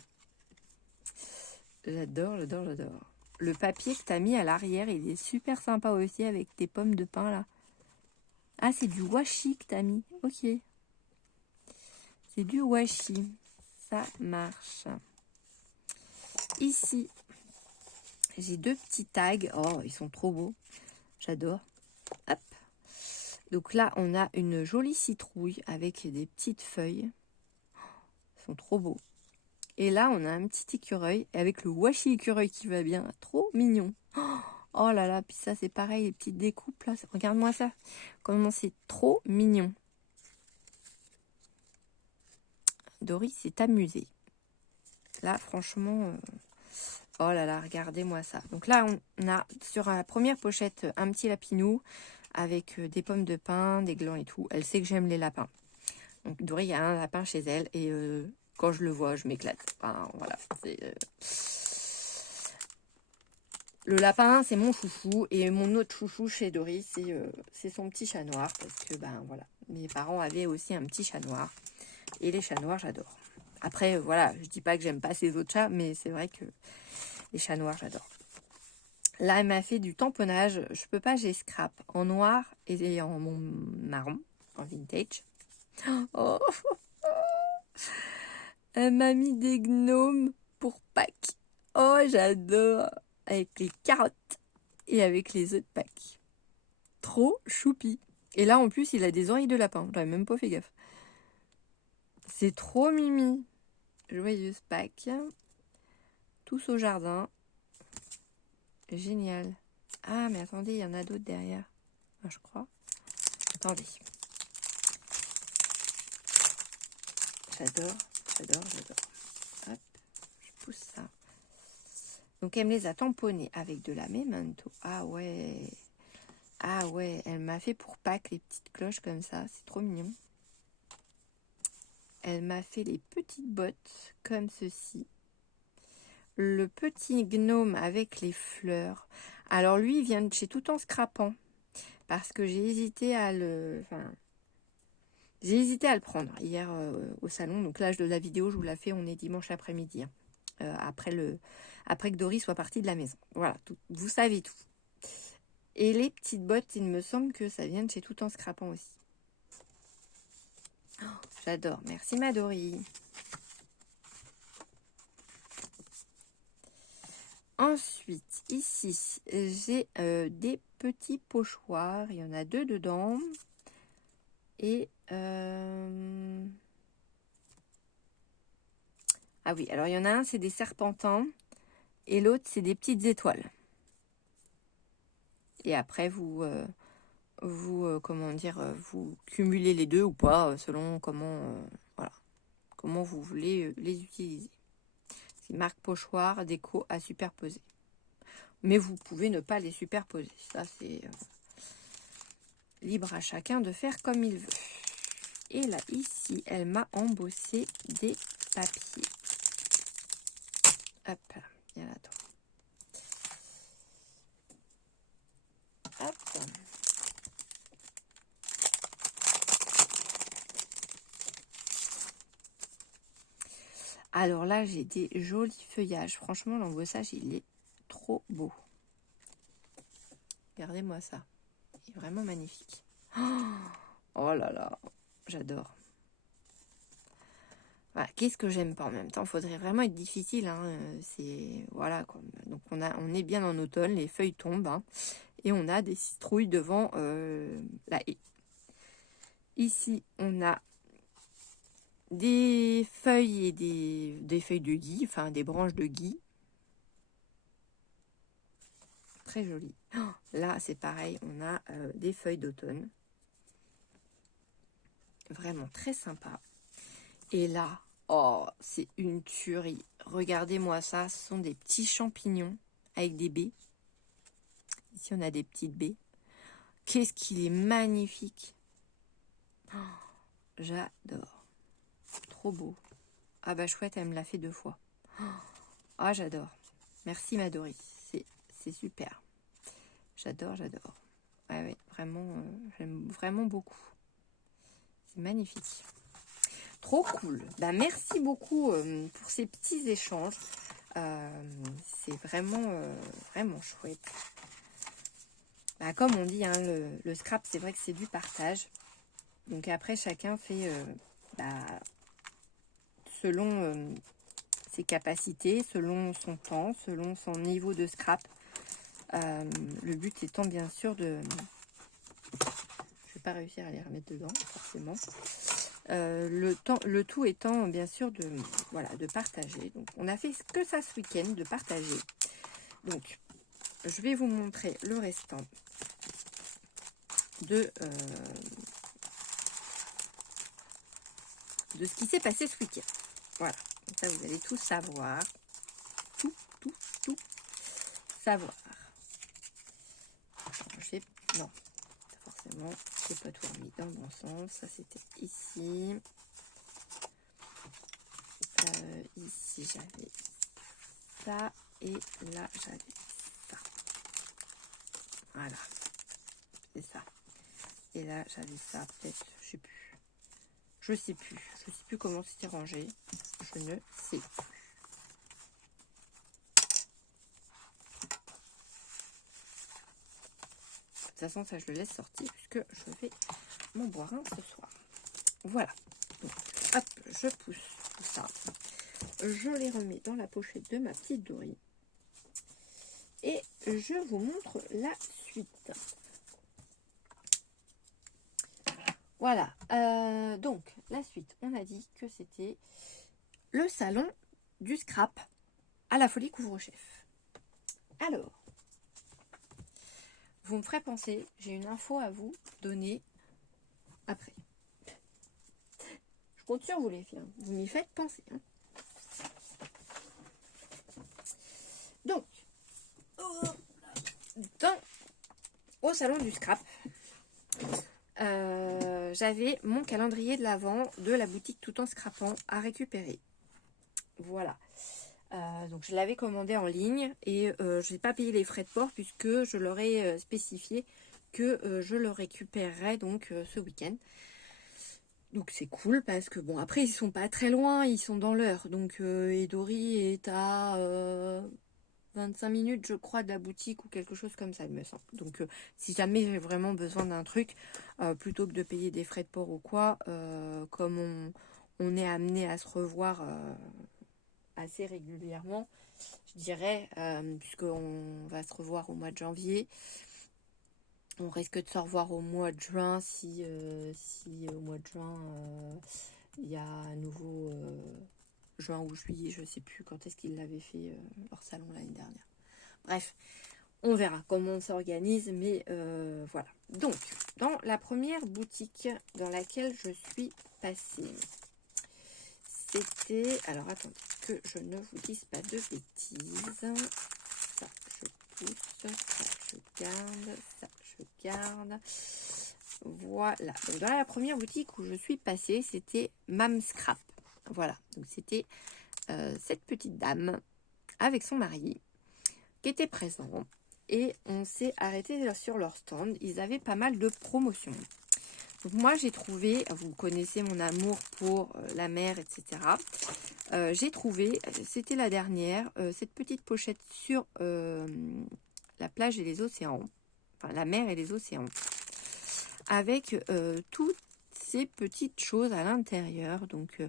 J'adore, j'adore, j'adore. Le papier que tu as mis à l'arrière, il est super sympa aussi avec tes pommes de pin là. Ah, c'est du washi que tu as mis. Ok. C'est du washi. Ça marche. Ici, j'ai deux petits tags. Oh, ils sont trop beaux. J'adore. Hop. Donc là, on a une jolie citrouille avec des petites feuilles. Ils sont trop beaux. Et là, on a un petit écureuil avec le washi écureuil qui va bien. Trop mignon. Oh là là, puis ça, c'est pareil, les petites découpes là. Regarde-moi ça. Comment c'est trop mignon. Dory s'est amusée. Là, franchement... Oh là là, regardez-moi ça. Donc là, on a sur la première pochette un petit lapinou avec des pommes de pin, des glands et tout. Elle sait que j'aime les lapins. Donc Dory, il y a un lapin chez elle et quand je le vois, je m'éclate. Enfin, voilà. Le lapin, c'est mon chouchou et mon autre chouchou chez Dory, c'est son petit chat noir parce que, voilà, mes parents avaient aussi un petit chat noir et les chats noirs, j'adore. Après, voilà, je dis pas que j'aime pas ces autres chats, mais c'est vrai que Les chats noirs, j'adore. Là, elle m'a fait du tamponnage. Je peux pas, j'ai scrap en noir et en marron, en vintage. Oh, elle m'a mis des gnomes pour Pâques. Oh, j'adore. Avec les carottes et avec les œufs de Pâques. Trop choupi. Et là, en plus, il a des oreilles de lapin. J'avais même pas fait gaffe. C'est trop mimi. Joyeuse Pâques. Tous au jardin. Génial. Ah, mais attendez, il y en a d'autres derrière. Ah, je crois. Attendez. J'adore, j'adore, j'adore. Hop, je pousse ça. Donc, elle me les a tamponnés avec de la Memento. Ah ouais. Ah ouais, elle m'a fait pour Pâques les petites cloches comme ça. C'est trop mignon. Elle m'a fait les petites bottes comme ceci. Le petit gnome avec les fleurs. Alors lui, il vient de chez Tout en Scrapant. Parce que j'ai hésité à le... Enfin, j'ai hésité à le prendre hier au salon. Donc là, de la vidéo, je vous la fais. On est dimanche après-midi. Hein, après que Dory soit partie de la maison. Voilà, tout, vous savez tout. Et les petites bottes, il me semble que ça vient de chez Tout en Scrapant aussi. Oh, j'adore. Merci ma Dory. Ensuite, ici, j'ai des petits pochoirs. Il y en a 2 dedans. Et... Ah oui, alors il y en a un, c'est des serpentins. Et l'autre, c'est des petites étoiles. Et après, comment dire, vous cumulez les deux ou pas, selon voilà, comment vous voulez les utiliser. C'est marque pochoir, déco à superposer. Mais vous pouvez ne pas les superposer. Ça, c'est libre à chacun de faire comme il veut. Et là, ici, elle m'a embossé des papiers. Hop, il y a là-dedans. Hop. Alors là, j'ai des jolis feuillages. Franchement, l'embossage, il est trop beau. Regardez-moi ça. Il est vraiment magnifique. Oh là là, j'adore. Voilà, qu'est-ce que j'aime pas en même temps. Il faudrait vraiment être difficile. Hein. C'est voilà quoi. Donc on est bien en automne, les feuilles tombent hein, et on a des citrouilles devant la haie. Ici, on a des feuilles et des feuilles de gui, enfin des branches de gui. Très joli. Oh, là, c'est pareil, on a des feuilles d'automne. Vraiment très sympa. Et là, oh, c'est une tuerie. Regardez-moi ça, ce sont des petits champignons avec des baies. Ici, on a des petites baies. Qu'est-ce qu'il est magnifique. Oh, j'adore. Trop beau. Ah bah chouette, elle me l'a fait 2 fois. Ah, j'adore. Merci ma Dory. C'est super. J'adore, j'adore. Ouais, ouais, vraiment, j'aime vraiment beaucoup. C'est magnifique. Trop cool. Bah, merci beaucoup pour ces petits échanges. C'est vraiment, vraiment chouette. Bah, comme on dit, hein, le scrap, c'est vrai que c'est du partage. Donc après, chacun fait selon ses capacités, selon son temps, selon son niveau de scrap. Le but étant bien sûr de... Je vais pas réussir à les remettre dedans, forcément. Le tout étant bien sûr de partager. Donc on a fait que ça ce week-end, de partager. Donc je vais vous montrer le restant de ce qui s'est passé ce week-end. Voilà, comme ça vous allez tout savoir. Tout savoir. Non, forcément, c'est pas tout remis dans le bon sens. Ça c'était ici. Ici j'avais ça et là j'avais ça. Voilà, c'est ça. Et là j'avais ça, peut-être, je sais plus comment c'était rangé. Je ne sais plus. toute façon, ça, je le laisse sortir puisque je vais m'en boire un ce soir. Voilà. Donc, hop, je pousse tout ça. Je les remets dans la pochette de ma petite Dory. Et je vous montre la suite. Voilà. Donc, la suite, on a dit que c'était le salon du scrap à la Folie Couvre-Chef. Alors, vous me ferez penser, j'ai une info à vous donner après. Je compte sur vous les filles, hein. Vous m'y faites penser. Hein. Donc, au salon du scrap, j'avais mon calendrier de l'Avent de la boutique Tout en Scrapant à récupérer. Voilà. Donc je l'avais commandé en ligne et je n'ai pas payé les frais de port puisque je leur ai spécifié que je le récupérerais donc ce week-end. Donc c'est cool parce que bon, après ils sont pas très loin, ils sont dans l'heure. Donc Edori est à 25 minutes je crois de la boutique ou quelque chose comme ça il me semble. Donc si jamais j'ai vraiment besoin d'un truc, plutôt que de payer des frais de port ou quoi, comme on est amené à se revoir assez régulièrement, je dirais, puisqu'on va se revoir au mois de janvier. On risque de se revoir au mois de juin si au mois de juin il y a à nouveau juin ou juillet, je sais plus quand est-ce qu'ils l'avaient fait leur salon l'année dernière. Bref, on verra comment on s'organise, mais voilà. Donc, dans la première boutique dans laquelle je suis passée, c'était, alors attendez que je ne vous dise pas de bêtises. Ça, je pousse, ça, je garde, ça, je garde. Voilà. Donc, dans la première boutique où je suis passée, c'était Mam Scrap. Voilà. Donc, c'était cette petite dame avec son mari qui était présent. Et on s'est arrêté sur leur stand. Ils avaient pas mal de promotions. Donc moi j'ai trouvé, vous connaissez mon amour pour la mer, etc. J'ai trouvé, c'était la dernière, cette petite pochette sur la plage et les océans, enfin la mer et les océans, avec toutes ces petites choses à l'intérieur, donc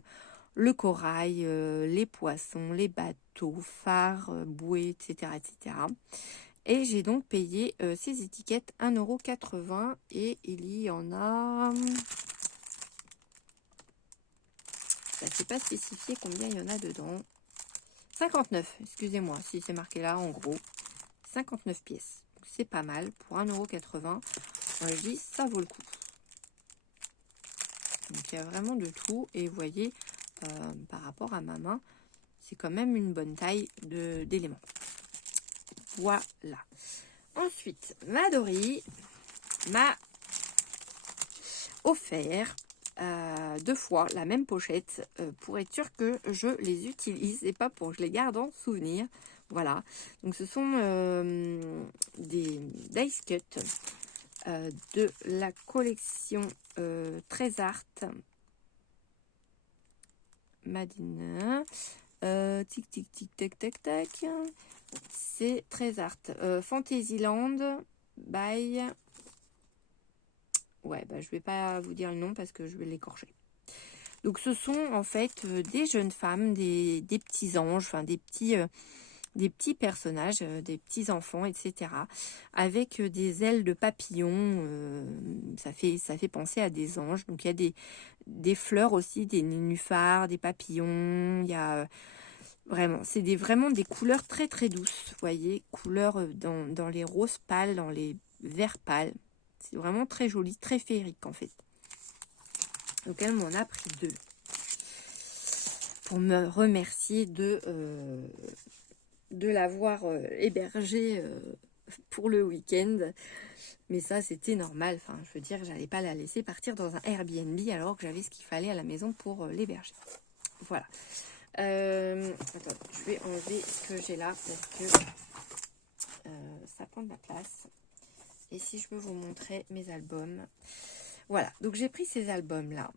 le corail, les poissons, les bateaux, phares, bouées, etc., etc. Et j'ai donc payé ces étiquettes 1,80 € et il y en a... Ça c'est pas spécifié combien il y en a dedans. 59, excusez-moi, si c'est marqué là en gros. 59 pièces. C'est pas mal pour 1,80 €. Moi je dis ça vaut le coup. Donc il y a vraiment de tout. Et vous voyez, par rapport à ma main, c'est quand même une bonne taille d'éléments. Voilà. Ensuite, ma Dory m'a offert 2 fois la même pochette pour être sûr que je les utilise et pas pour que je les garde en souvenir. Voilà. Donc ce sont des dice cut de la collection Très Art Madina. Tic tic tic tac tac tac. C'est Très Art Fantasyland by... Ouais, bah, je vais pas vous dire le nom parce que je vais l'écorcher. Donc ce sont en fait des jeunes femmes, des petits anges, enfin des petits personnages, des petits enfants, etc. Avec des ailes de papillons. Ça fait penser à des anges. Donc il y a des fleurs aussi, des nénuphars, des papillons. Il y a vraiment, c'est vraiment des couleurs très très douces. Vous voyez, couleurs dans les roses pâles, dans les verts pâles. C'est vraiment très joli, très féerique en fait. Donc elle m'en a pris 2 pour me remercier de l'avoir hébergée pour le week-end. Mais ça c'était normal. Enfin, je veux dire, j'allais pas la laisser partir dans un Airbnb alors que j'avais ce qu'il fallait à la maison pour l'héberger. Voilà. Attends, je vais enlever ce que j'ai là parce que ça prend de la place. Et si je peux vous montrer mes albums. Voilà, donc j'ai pris ces albums-là.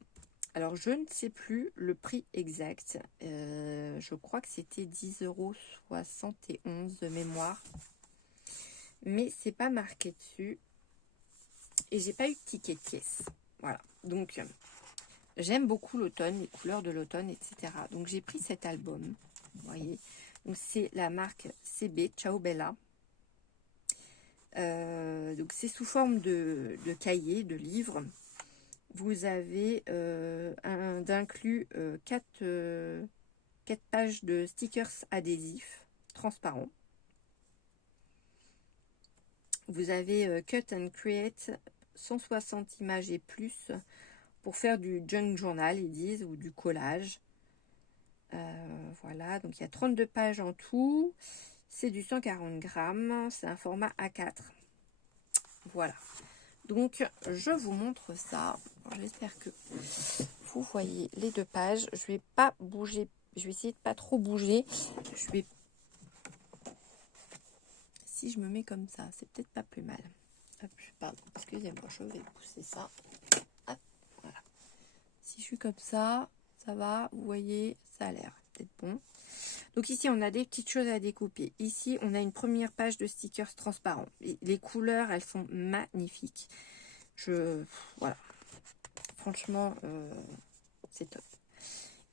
Alors, je ne sais plus le prix exact. Je crois que c'était 10,71 € de mémoire. Mais c'est pas marqué dessus. et j'ai pas eu de ticket de caisse. Voilà, donc j'aime beaucoup l'automne, les couleurs de l'automne, etc. Donc j'ai pris cet album, vous voyez. Donc c'est la marque CB, Ciao Bella. Donc c'est sous forme de cahier, de livre. Vous avez d'inclus 4 pages de stickers adhésifs transparents. Vous avez Cut and Create 160 images et plus pour faire du junk journal, ils disent, ou du collage. Voilà, donc il y a 32 pages en tout. C'est du 140 grammes. C'est un format A4. Voilà. Donc, je vous montre ça. J'espère que vous voyez les 2 pages. Je vais pas bouger. Je vais essayer de pas trop bouger. Je vais... Si je me mets comme ça, c'est peut-être pas plus mal. Hop, pardon, excusez-moi, je vais pousser ça. Hop, voilà. Si je suis comme ça va, vous voyez, ça a l'air peut-être bon. Donc ici, on a des petites choses à découper. Ici, on a une première page de stickers transparents. Et les couleurs, elles sont magnifiques. Voilà. Franchement, c'est top.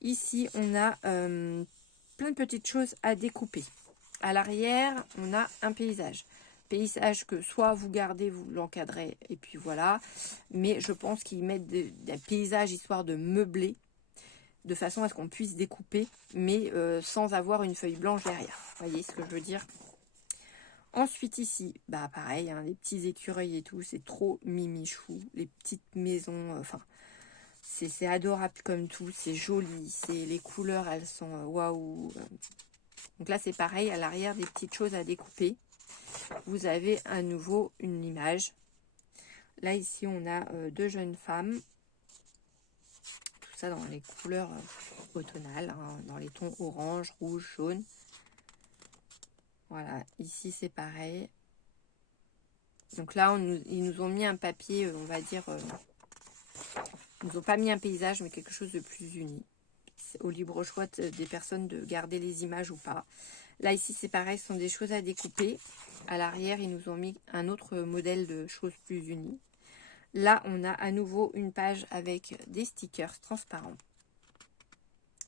Ici, on a plein de petites choses à découper. À l'arrière, on a un paysage. Paysage que soit vous gardez, vous l'encadrez, et puis voilà. Mais je pense qu'ils mettent des paysages histoire de meubler, de façon à ce qu'on puisse découper, mais sans avoir une feuille blanche derrière. Vous voyez ce que je veux dire? Ensuite ici, bah pareil, hein, les petits écureuils et tout, c'est trop mimichou. Les petites maisons, enfin, c'est adorable comme tout, c'est joli, les couleurs, elles sont waouh. Donc là, c'est pareil, à l'arrière, des petites choses à découper. Vous avez à nouveau une image. Là, ici, on a 2 jeunes femmes. Tout ça dans les couleurs automnales, hein, dans les tons orange, rouge, jaune. Voilà, ici, c'est pareil. Donc là, ils nous ont mis un papier, on va dire... ils nous ont pas mis un paysage, mais quelque chose de plus uni. C'est au libre choix des personnes de garder les images ou pas. Là, ici, c'est pareil, ce sont des choses à découper. À l'arrière, ils nous ont mis un autre modèle de choses plus unies. Là, on a à nouveau une page avec des stickers transparents.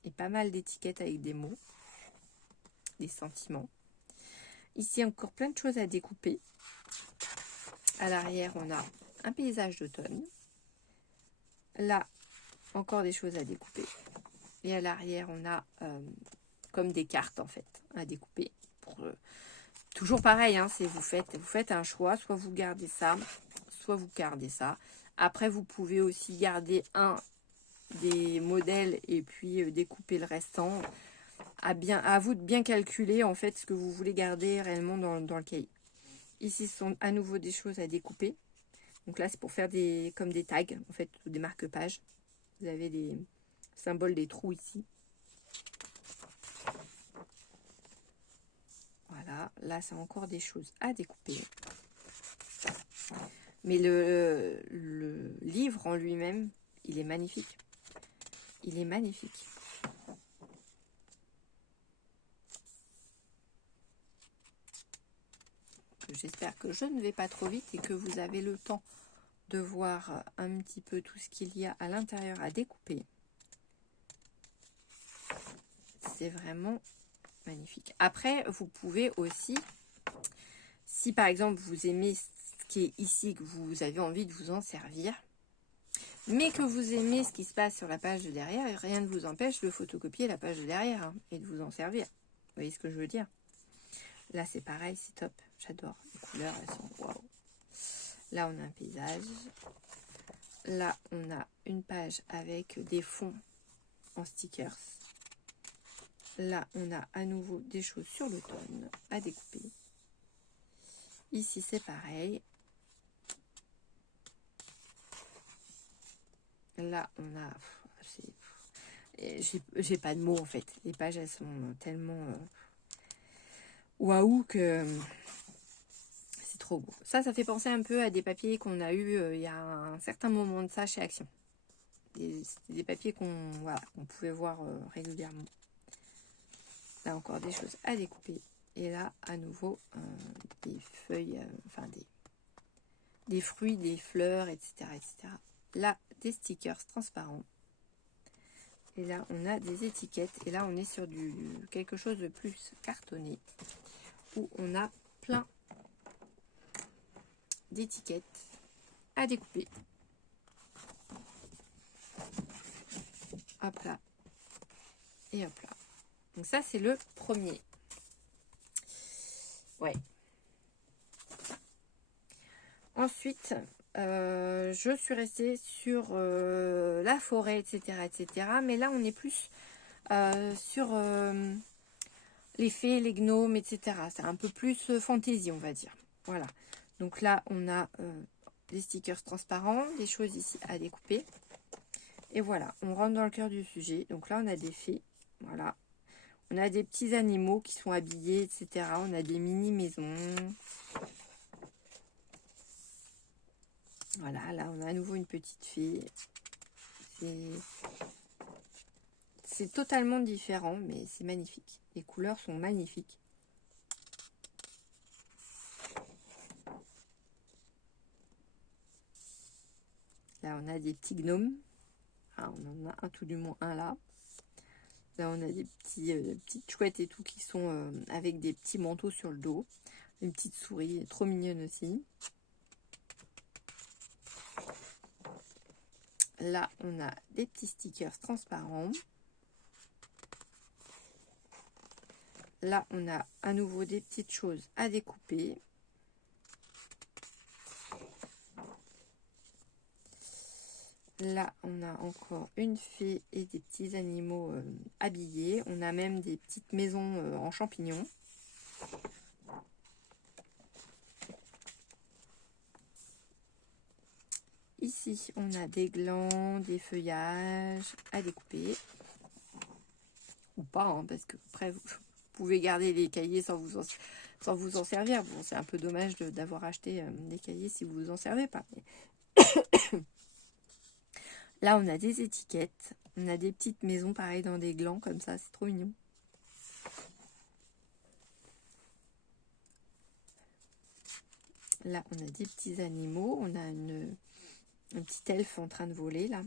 Et pas mal d'étiquettes avec des mots, des sentiments. Ici, encore plein de choses à découper. À l'arrière, on a un paysage d'automne. Là, encore des choses à découper. Et à l'arrière, on a comme des cartes, en fait, à découper. Toujours pareil, hein, vous faites un choix. Soit vous gardez ça, soit vous gardez ça. Après, vous pouvez aussi garder un des modèles et puis découper le restant. À vous de bien calculer, en fait, ce que vous voulez garder réellement dans le cahier. Ici, ce sont à nouveau des choses à découper. Donc là, c'est pour faire comme des tags, en fait, ou des marque-pages. Vous avez les symboles des trous ici. Voilà, là, c'est encore des choses à découper. Mais le livre en lui-même, il est magnifique. Il est magnifique. J'espère que je ne vais pas trop vite et que vous avez le temps de voir un petit peu tout ce qu'il y a à l'intérieur à découper. C'est vraiment magnifique. Après, vous pouvez aussi, si par exemple vous aimez ce qui est ici, que vous avez envie de vous en servir, mais que vous aimez ce qui se passe sur la page de derrière, rien ne vous empêche de photocopier la page de derrière hein, et de vous en servir. Vous voyez ce que je veux dire? Là, c'est pareil, c'est top. J'adore. Les couleurs, elles sont waouh. Là, on a un paysage. Là, on a une page avec des fonds en stickers. Là, on a à nouveau des choses sur l'automne à découper. Ici, c'est pareil. Là, on a... J'ai pas de mots, en fait. Les pages, elles sont tellement... waouh que... c'est trop beau. Ça fait penser un peu à des papiers qu'on a eu il y a un certain moment de ça chez Action. Des papiers qu'on pouvait voir régulièrement. Là encore des choses à découper. Et là à nouveau des feuilles, des fruits, des fleurs, etc., etc. Là, des stickers transparents. Et là, on a des étiquettes. Et là, on est sur quelque chose de plus cartonné, où on a plein d'étiquettes à découper. Hop là. Et hop là. Donc ça, c'est le premier. Ouais. Ensuite, je suis restée sur la forêt, etc., etc. Mais là, on est plus sur les fées, les gnomes, etc. C'est un peu plus fantaisie, on va dire. Voilà. Donc là, on a des stickers transparents, des choses ici à découper. Et voilà, on rentre dans le cœur du sujet. Donc là, on a des fées. Voilà. On a des petits animaux qui sont habillés, etc. On a des mini-maisons. Voilà, là, on a à nouveau une petite fée. C'est totalement différent, mais c'est magnifique. Les couleurs sont magnifiques. Là, on a des petits gnomes. Ah, on en a un, tout du moins un là. Là, on a des petites chouettes et tout qui sont avec des petits manteaux sur le dos. Une petite souris, trop mignonne aussi. Là, on a des petits stickers transparents. Là, on a à nouveau des petites choses à découper. Là, on a encore une fée et des petits animaux habillés. On a même des petites maisons en champignons. Ici, on a des glands, des feuillages à découper. Ou pas, hein, parce que après, vous pouvez garder les cahiers sans vous en servir. Bon, c'est un peu dommage d'avoir acheté des cahiers si vous vous en servez pas. Là, on a des étiquettes. On a des petites maisons, pareil, dans des glands, comme ça. C'est trop mignon. Là, on a des petits animaux. On a un petit elfe en train de voler, là.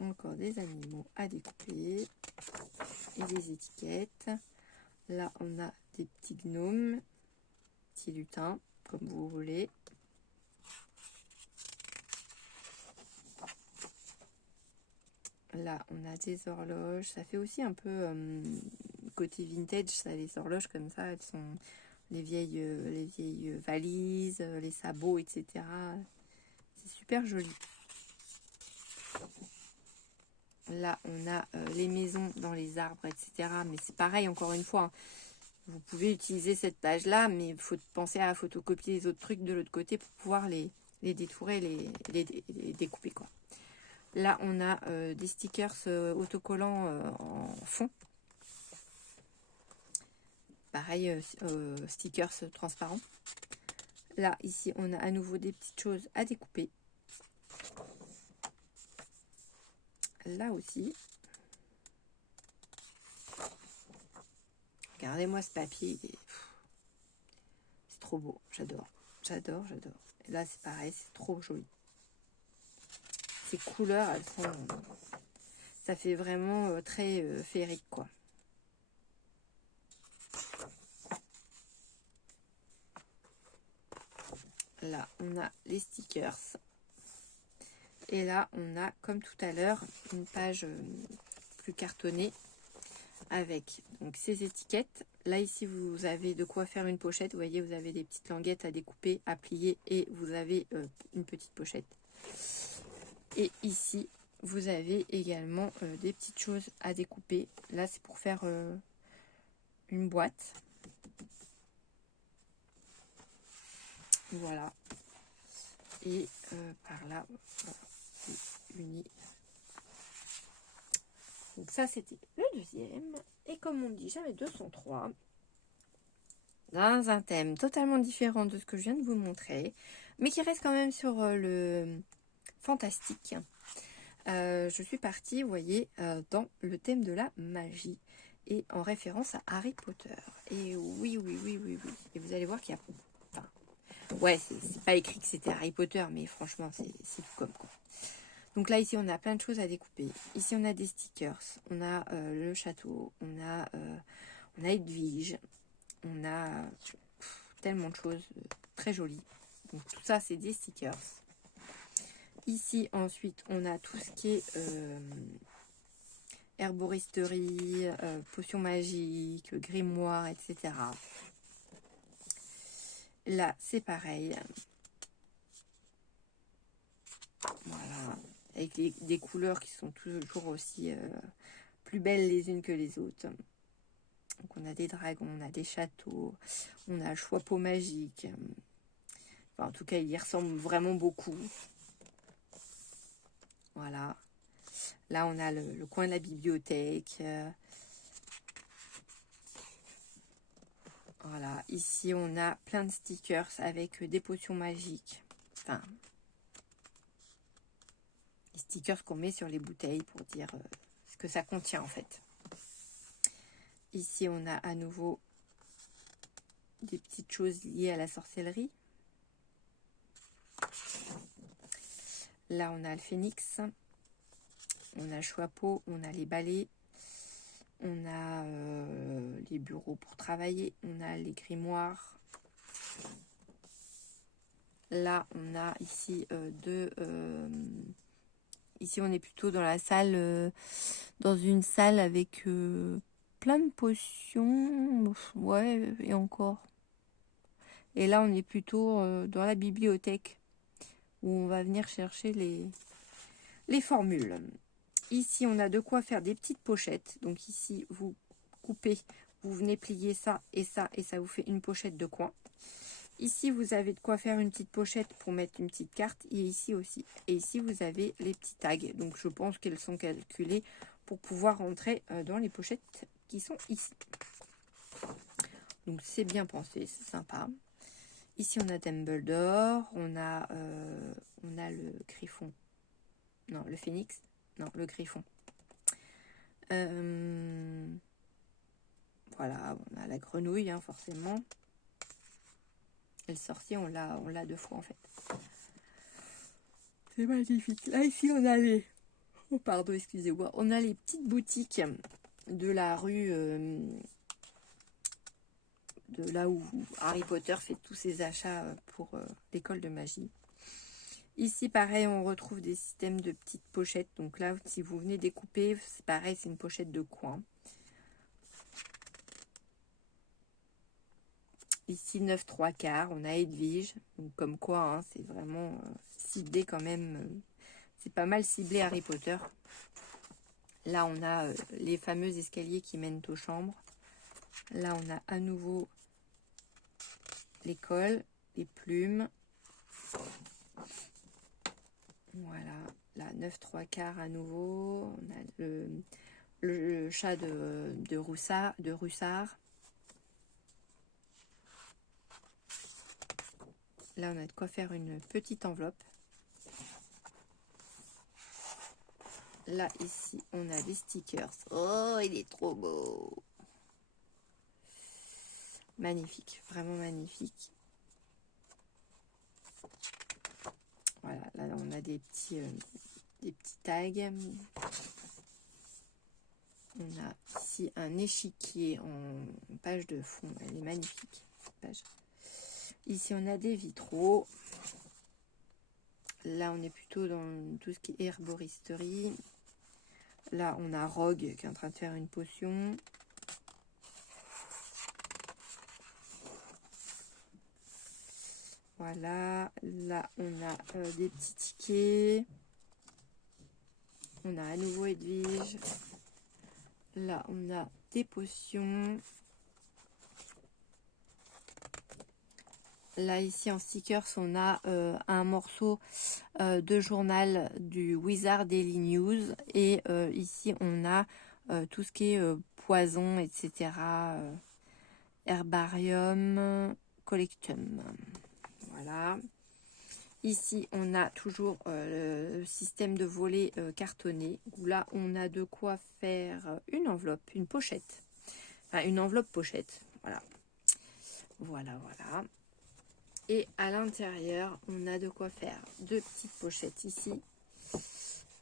Encore des animaux à découper. Et des étiquettes. Là, on a des petits gnomes. Petits lutins, comme vous voulez. Là, on a des horloges. Ça fait aussi un peu côté vintage, ça, les horloges comme ça. Elles sont les vieilles valises, les sabots, etc. C'est super joli. Là, on a les maisons dans les arbres, etc. Mais c'est pareil, encore une fois. Hein. Vous pouvez utiliser cette page-là, mais il faut penser à photocopier les autres trucs de l'autre côté pour pouvoir les détourer, les découper, quoi. Là, on a des stickers autocollants en fond. Pareil, stickers transparents. Là, ici, on a à nouveau des petites choses à découper. Là aussi. Regardez-moi ce papier. C'est trop beau. J'adore. J'adore, j'adore. Et là, c'est pareil. C'est trop joli. Ces couleurs, elles sont... Ça fait vraiment très féerique, quoi. Là, on a les stickers. Et là, on a, comme tout à l'heure, une page plus cartonnée avec donc ces étiquettes. Là, ici, vous avez de quoi faire une pochette. Vous voyez, vous avez des petites languettes à découper, à plier et vous avez une petite pochette. Et ici, vous avez également des petites choses à découper. Là, c'est pour faire une boîte. Voilà. Et par là, voilà, c'est uni. Donc ça, c'était le deuxième. Et comme on dit, jamais 203. Dans un thème totalement différent de ce que je viens de vous montrer. Mais qui reste quand même sur le fantastique. Je suis partie, vous voyez, dans le thème de la magie. Et en référence à Harry Potter. Et oui. Et vous allez voir qu'il y a... Enfin, Ouais, c'est pas écrit que c'était Harry Potter, mais franchement, c'est tout comme quoi. Donc là, ici, on a plein de choses à découper. Ici, on a des stickers, on a le château, on a Edwige, on a tellement de choses très jolies. Donc tout ça, c'est des stickers. Ici, ensuite, on a tout ce qui est herboristerie, potions magiques, grimoire, etc. Là, c'est pareil. Voilà. Avec des couleurs qui sont toujours aussi plus belles les unes que les autres. Donc on a des dragons, on a des châteaux, on a le choix-peau magique. Enfin, en tout cas, il y ressemble vraiment beaucoup. Voilà. Là, on a le coin de la bibliothèque. Voilà. Ici, on a plein de stickers avec des potions magiques. Enfin, les stickers qu'on met sur les bouteilles pour dire ce que ça contient en fait. Ici, on a à nouveau des petites choses liées à la sorcellerie. Là, on a le phénix. On a le choix-peau, on a les balais. On a les bureaux pour travailler. On a les grimoires. Là, on a ici ici, on est plutôt dans la salle, dans une salle avec plein de potions. Ouais, et encore. Et là, on est plutôt dans la bibliothèque où on va venir chercher les formules. Ici, on a de quoi faire des petites pochettes. Donc ici, vous coupez, vous venez plier ça, et ça vous fait une pochette de coin. Ici, vous avez de quoi faire une petite pochette pour mettre une petite carte. Et ici aussi. Et ici, vous avez les petits tags. Donc, je pense qu'elles sont calculées pour pouvoir rentrer dans les pochettes qui sont ici. Donc, c'est bien pensé, c'est sympa. Ici, on a Dumbledore. On a le griffon. Non, le phénix. Non, le griffon. Voilà, on a la grenouille, hein, forcément. Et le sorcier, on l'a deux fois, en fait. C'est magnifique. Là, ici, on a les... Oh, pardon, excusez-moi. On a les petites boutiques de la rue... de là où Harry Potter fait tous ses achats pour l'école de magie. Ici, pareil, on retrouve des systèmes de petites pochettes. Donc là, si vous venez découper, c'est pareil, c'est une pochette de coin. Ici, 9 3/4, on a Edwige. Donc, comme quoi, hein, c'est vraiment ciblé quand même. C'est pas mal ciblé Harry Potter. Là, on a les fameux escaliers qui mènent aux chambres. Là, on a à nouveau l'école, les plumes. Voilà, là, 9 3/4 à nouveau. On a le chat de Russard. Là, on a de quoi faire une petite enveloppe. Là, ici, on a des stickers. Oh, il est trop beau! Magnifique, vraiment magnifique. Voilà, là, on a des petits tags. On a ici un échiquier en page de fond. Elle est magnifique, cette page. Ici, on a des vitraux. Là, on est plutôt dans tout ce qui est herboristerie. Là, on a Rogue qui est en train de faire une potion. Voilà. Là, on a des petits tickets. On a à nouveau Edwige. Là, on a des potions. Là, ici, en stickers, on a un morceau de journal du Wizard Daily News. Et ici, on a tout ce qui est poison, etc. Herbarium, collectum. Voilà. Ici, on a toujours le système de volet cartonné. Où là, on a de quoi faire une enveloppe, une pochette. Enfin, une enveloppe pochette. Voilà. Voilà, voilà. Et à l'intérieur, on a de quoi faire 2 petites pochettes ici.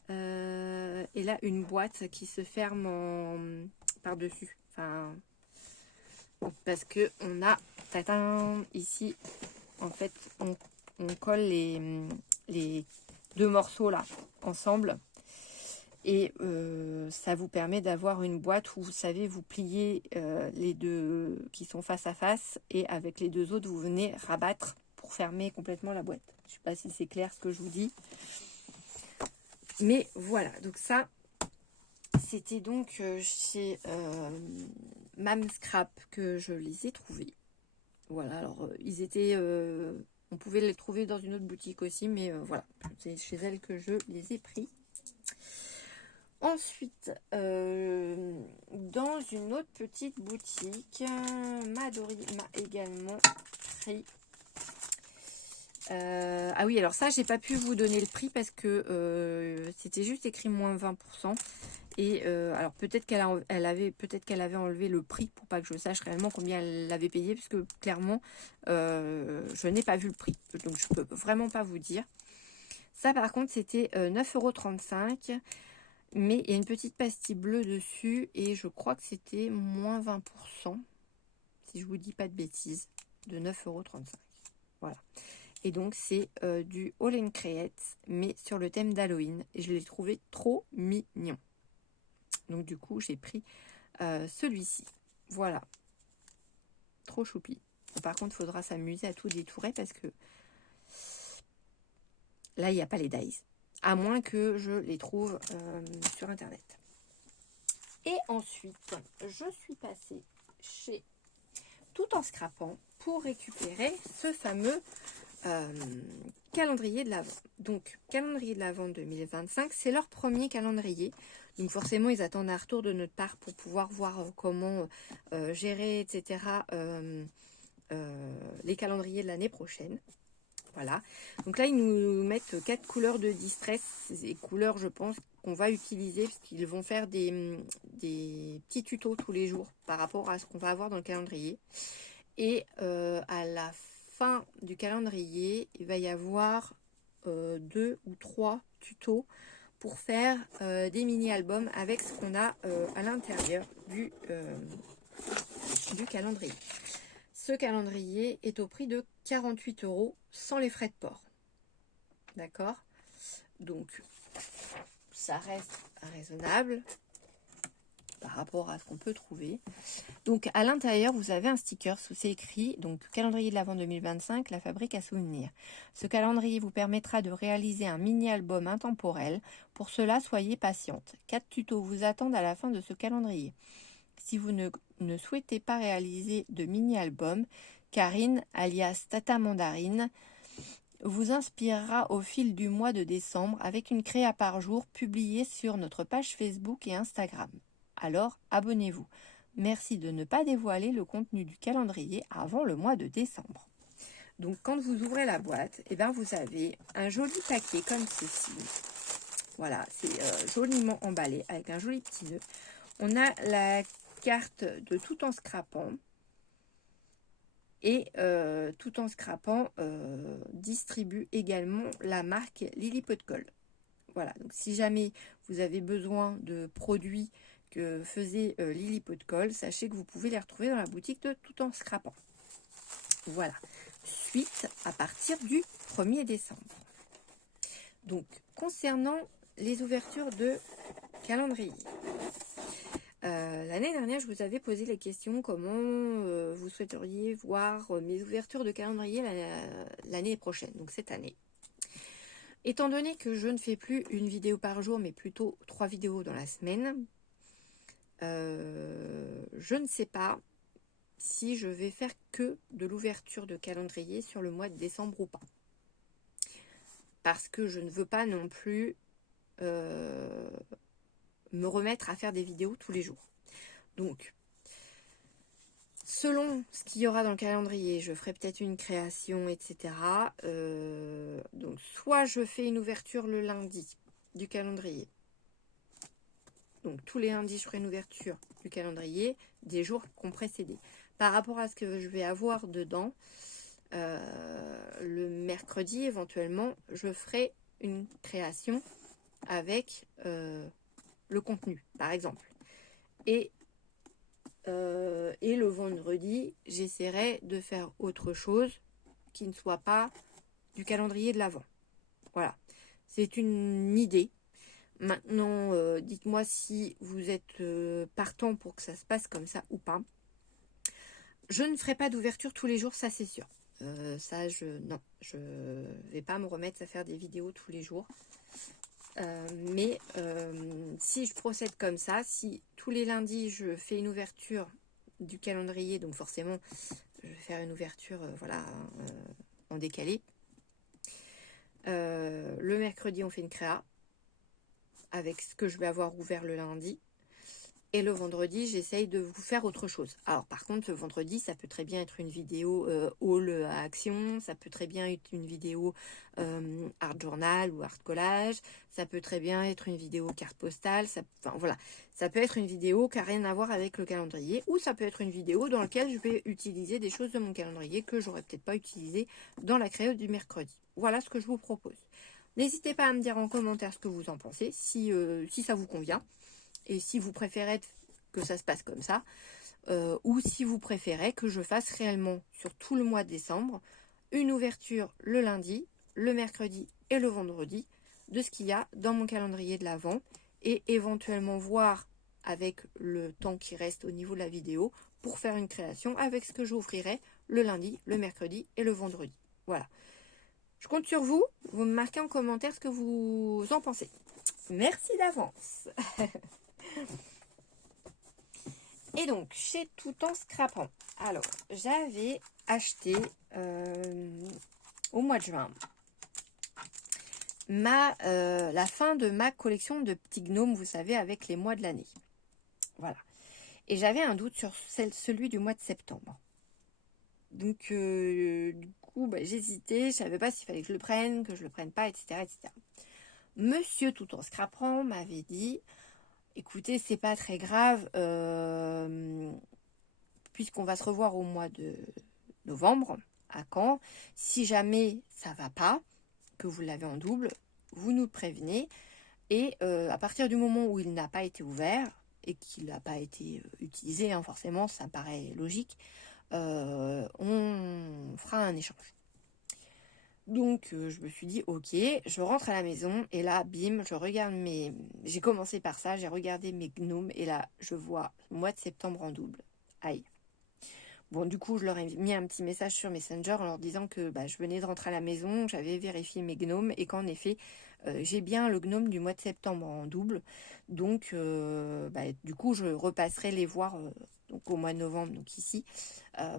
Et là, une boîte qui se ferme par-dessus. Enfin, parce que on a, tatin, ici, en fait, on colle les 2 morceaux là ensemble. Et ça vous permet d'avoir une boîte où vous savez, vous pliez les 2 qui sont face à face. Et avec les 2 autres, vous venez rabattre pour fermer complètement la boîte. Je ne sais pas si c'est clair ce que je vous dis. Mais voilà, donc ça, c'était donc chez Mam Scrap que je les ai trouvés. Voilà, alors ils étaient... on pouvait les trouver dans une autre boutique aussi, mais voilà, c'est chez elle que je les ai pris. Ensuite, dans une autre petite boutique, Madori m'a également pris... ah oui, alors ça, j'ai pas pu vous donner le prix parce que c'était juste écrit moins 20%. Et alors peut-être qu'elle avait enlevé le prix pour pas que je sache réellement combien elle l'avait payé, parce que clairement, je n'ai pas vu le prix. Donc je peux vraiment pas vous dire. Ça par contre, c'était 9,35 €. Mais il y a une petite pastille bleue dessus et je crois que c'était moins 20%, si je vous dis pas de bêtises, de 9,35 €. Voilà. Et donc c'est du All and Create, mais sur le thème d'Halloween. Et je l'ai trouvé trop mignon. Donc du coup j'ai pris celui-ci. Voilà. Trop choupi. Par contre, il faudra s'amuser à tout détourer parce que là, il n'y a pas les dies. À moins que je les trouve sur internet. Et ensuite, je suis passée chez Tout en Scrapant pour récupérer ce fameux calendrier de l'Avent. Donc, calendrier de l'Avent 2025, c'est leur premier calendrier. Donc forcément, ils attendent un retour de notre part pour pouvoir voir comment gérer, etc. Les calendriers de l'année prochaine. Voilà. Donc là, ils nous mettent 4 couleurs de distress. Ces couleurs, je pense, qu'on va utiliser parce qu'ils vont faire des petits tutos tous les jours par rapport à ce qu'on va avoir dans le calendrier. Et à la fin du calendrier, il va y avoir 2 ou 3 tutos pour faire des mini-albums avec ce qu'on a à l'intérieur du calendrier. Ce calendrier est au prix de 48 € sans les frais de port. D'accord? Donc, ça reste raisonnable par rapport à ce qu'on peut trouver. Donc, à l'intérieur, vous avez un sticker où c'est écrit donc calendrier de l'Avent 2025, la fabrique à souvenirs. Ce calendrier vous permettra de réaliser un mini-album intemporel. Pour cela, soyez patiente. 4 tutos vous attendent à la fin de ce calendrier. Si vous ne souhaitez pas réaliser de mini-album, Karine, alias Tata Mandarine, vous inspirera au fil du mois de décembre avec une créa par jour publiée sur notre page Facebook et Instagram. Alors, abonnez-vous. Merci de ne pas dévoiler le contenu du calendrier avant le mois de décembre. Donc, quand vous ouvrez la boîte, eh bien, vous avez un joli paquet comme ceci. Voilà, c'est joliment emballé avec un joli petit nœud. On a la carte de Tout en Scrapant. Et Tout en Scrapant distribue également la marque Lily Pot de Colle. Voilà, donc si jamais vous avez besoin de produits que faisait Lily Pot de Colle, sachez que vous pouvez les retrouver dans la boutique de Tout en Scrapant. Voilà, suite à partir du 1er décembre. Donc, concernant les ouvertures de calendrier. L'année dernière, je vous avais posé la question comment vous souhaiteriez voir mes ouvertures de calendrier l'année prochaine, donc cette année. Étant donné que je ne fais plus une vidéo par jour, mais plutôt 3 vidéos dans la semaine, je ne sais pas si je vais faire que de l'ouverture de calendrier sur le mois de décembre ou pas. Parce que je ne veux pas non plus me remettre à faire des vidéos tous les jours. Donc, selon ce qu'il y aura dans le calendrier, je ferai peut-être une création, etc. Donc, soit je fais une ouverture le lundi du calendrier. Donc, tous les lundis, je ferai une ouverture du calendrier des jours qui ont précédé. Par rapport à ce que je vais avoir dedans, Le mercredi, éventuellement, je ferai une création avec le contenu, par exemple. Et le vendredi, j'essaierai de faire autre chose qui ne soit pas du calendrier de l'Avent. Voilà, c'est une idée. Maintenant, dites-moi si vous êtes partant pour que ça se passe comme ça ou pas. Je ne ferai pas d'ouverture tous les jours, ça c'est sûr. Non, je vais pas me remettre à faire des vidéos tous les jours. Mais si je procède comme ça, si tous les lundis je fais une ouverture du calendrier, donc forcément je vais faire une ouverture en décalé. Le mercredi on fait une créa avec ce que je vais avoir ouvert le lundi. Et le vendredi, j'essaye de vous faire autre chose. Alors par contre, le vendredi, ça peut très bien être une vidéo haul à action, ça peut très bien être une vidéo art journal ou art collage, ça peut très bien être une vidéo carte postale, ça peut être une vidéo qui n'a rien à voir avec le calendrier, ou ça peut être une vidéo dans laquelle je vais utiliser des choses de mon calendrier que j'aurais peut-être pas utilisées dans la créa du mercredi. Voilà ce que je vous propose. N'hésitez pas à me dire en commentaire ce que vous en pensez, si ça vous convient. Et si vous préférez que ça se passe comme ça, ou si vous préférez que je fasse réellement sur tout le mois de décembre une ouverture le lundi, le mercredi et le vendredi de ce qu'il y a dans mon calendrier de l'Avent et éventuellement voir avec le temps qui reste au niveau de la vidéo pour faire une création avec ce que j'ouvrirai le lundi, le mercredi et le vendredi. Voilà. Je compte sur vous. Vous me marquez en commentaire ce que vous en pensez. Merci d'avance. Et donc, chez Tout en Scrapant. Alors, j'avais acheté au mois de juin la fin de ma collection de petits gnomes, vous savez, avec les mois de l'année. Voilà. Et j'avais un doute sur celui du mois de septembre. Donc, du coup, j'hésitais. Je savais pas s'il fallait que je le prenne, que je le prenne pas, etc., etc. Monsieur Tout en Scrapant m'avait dit... Écoutez, c'est pas très grave, puisqu'on va se revoir au mois de novembre, à Caen. Si jamais ça va pas, que vous l'avez en double, vous nous prévenez. Et à partir du moment où il n'a pas été ouvert, et qu'il n'a pas été utilisé, hein, forcément, ça paraît logique, on fera un échange. Donc, je me suis dit, ok, je rentre à la maison, et là, bim, je regarde j'ai commencé par ça, j'ai regardé mes gnomes, et là, je vois mois de septembre en double. Aïe. Bon, du coup, je leur ai mis un petit message sur Messenger en leur disant que je venais de rentrer à la maison, j'avais vérifié mes gnomes, et qu'en effet, j'ai bien le gnome du mois de septembre en double. Donc, du coup, je repasserai les voir donc au mois de novembre, donc ici,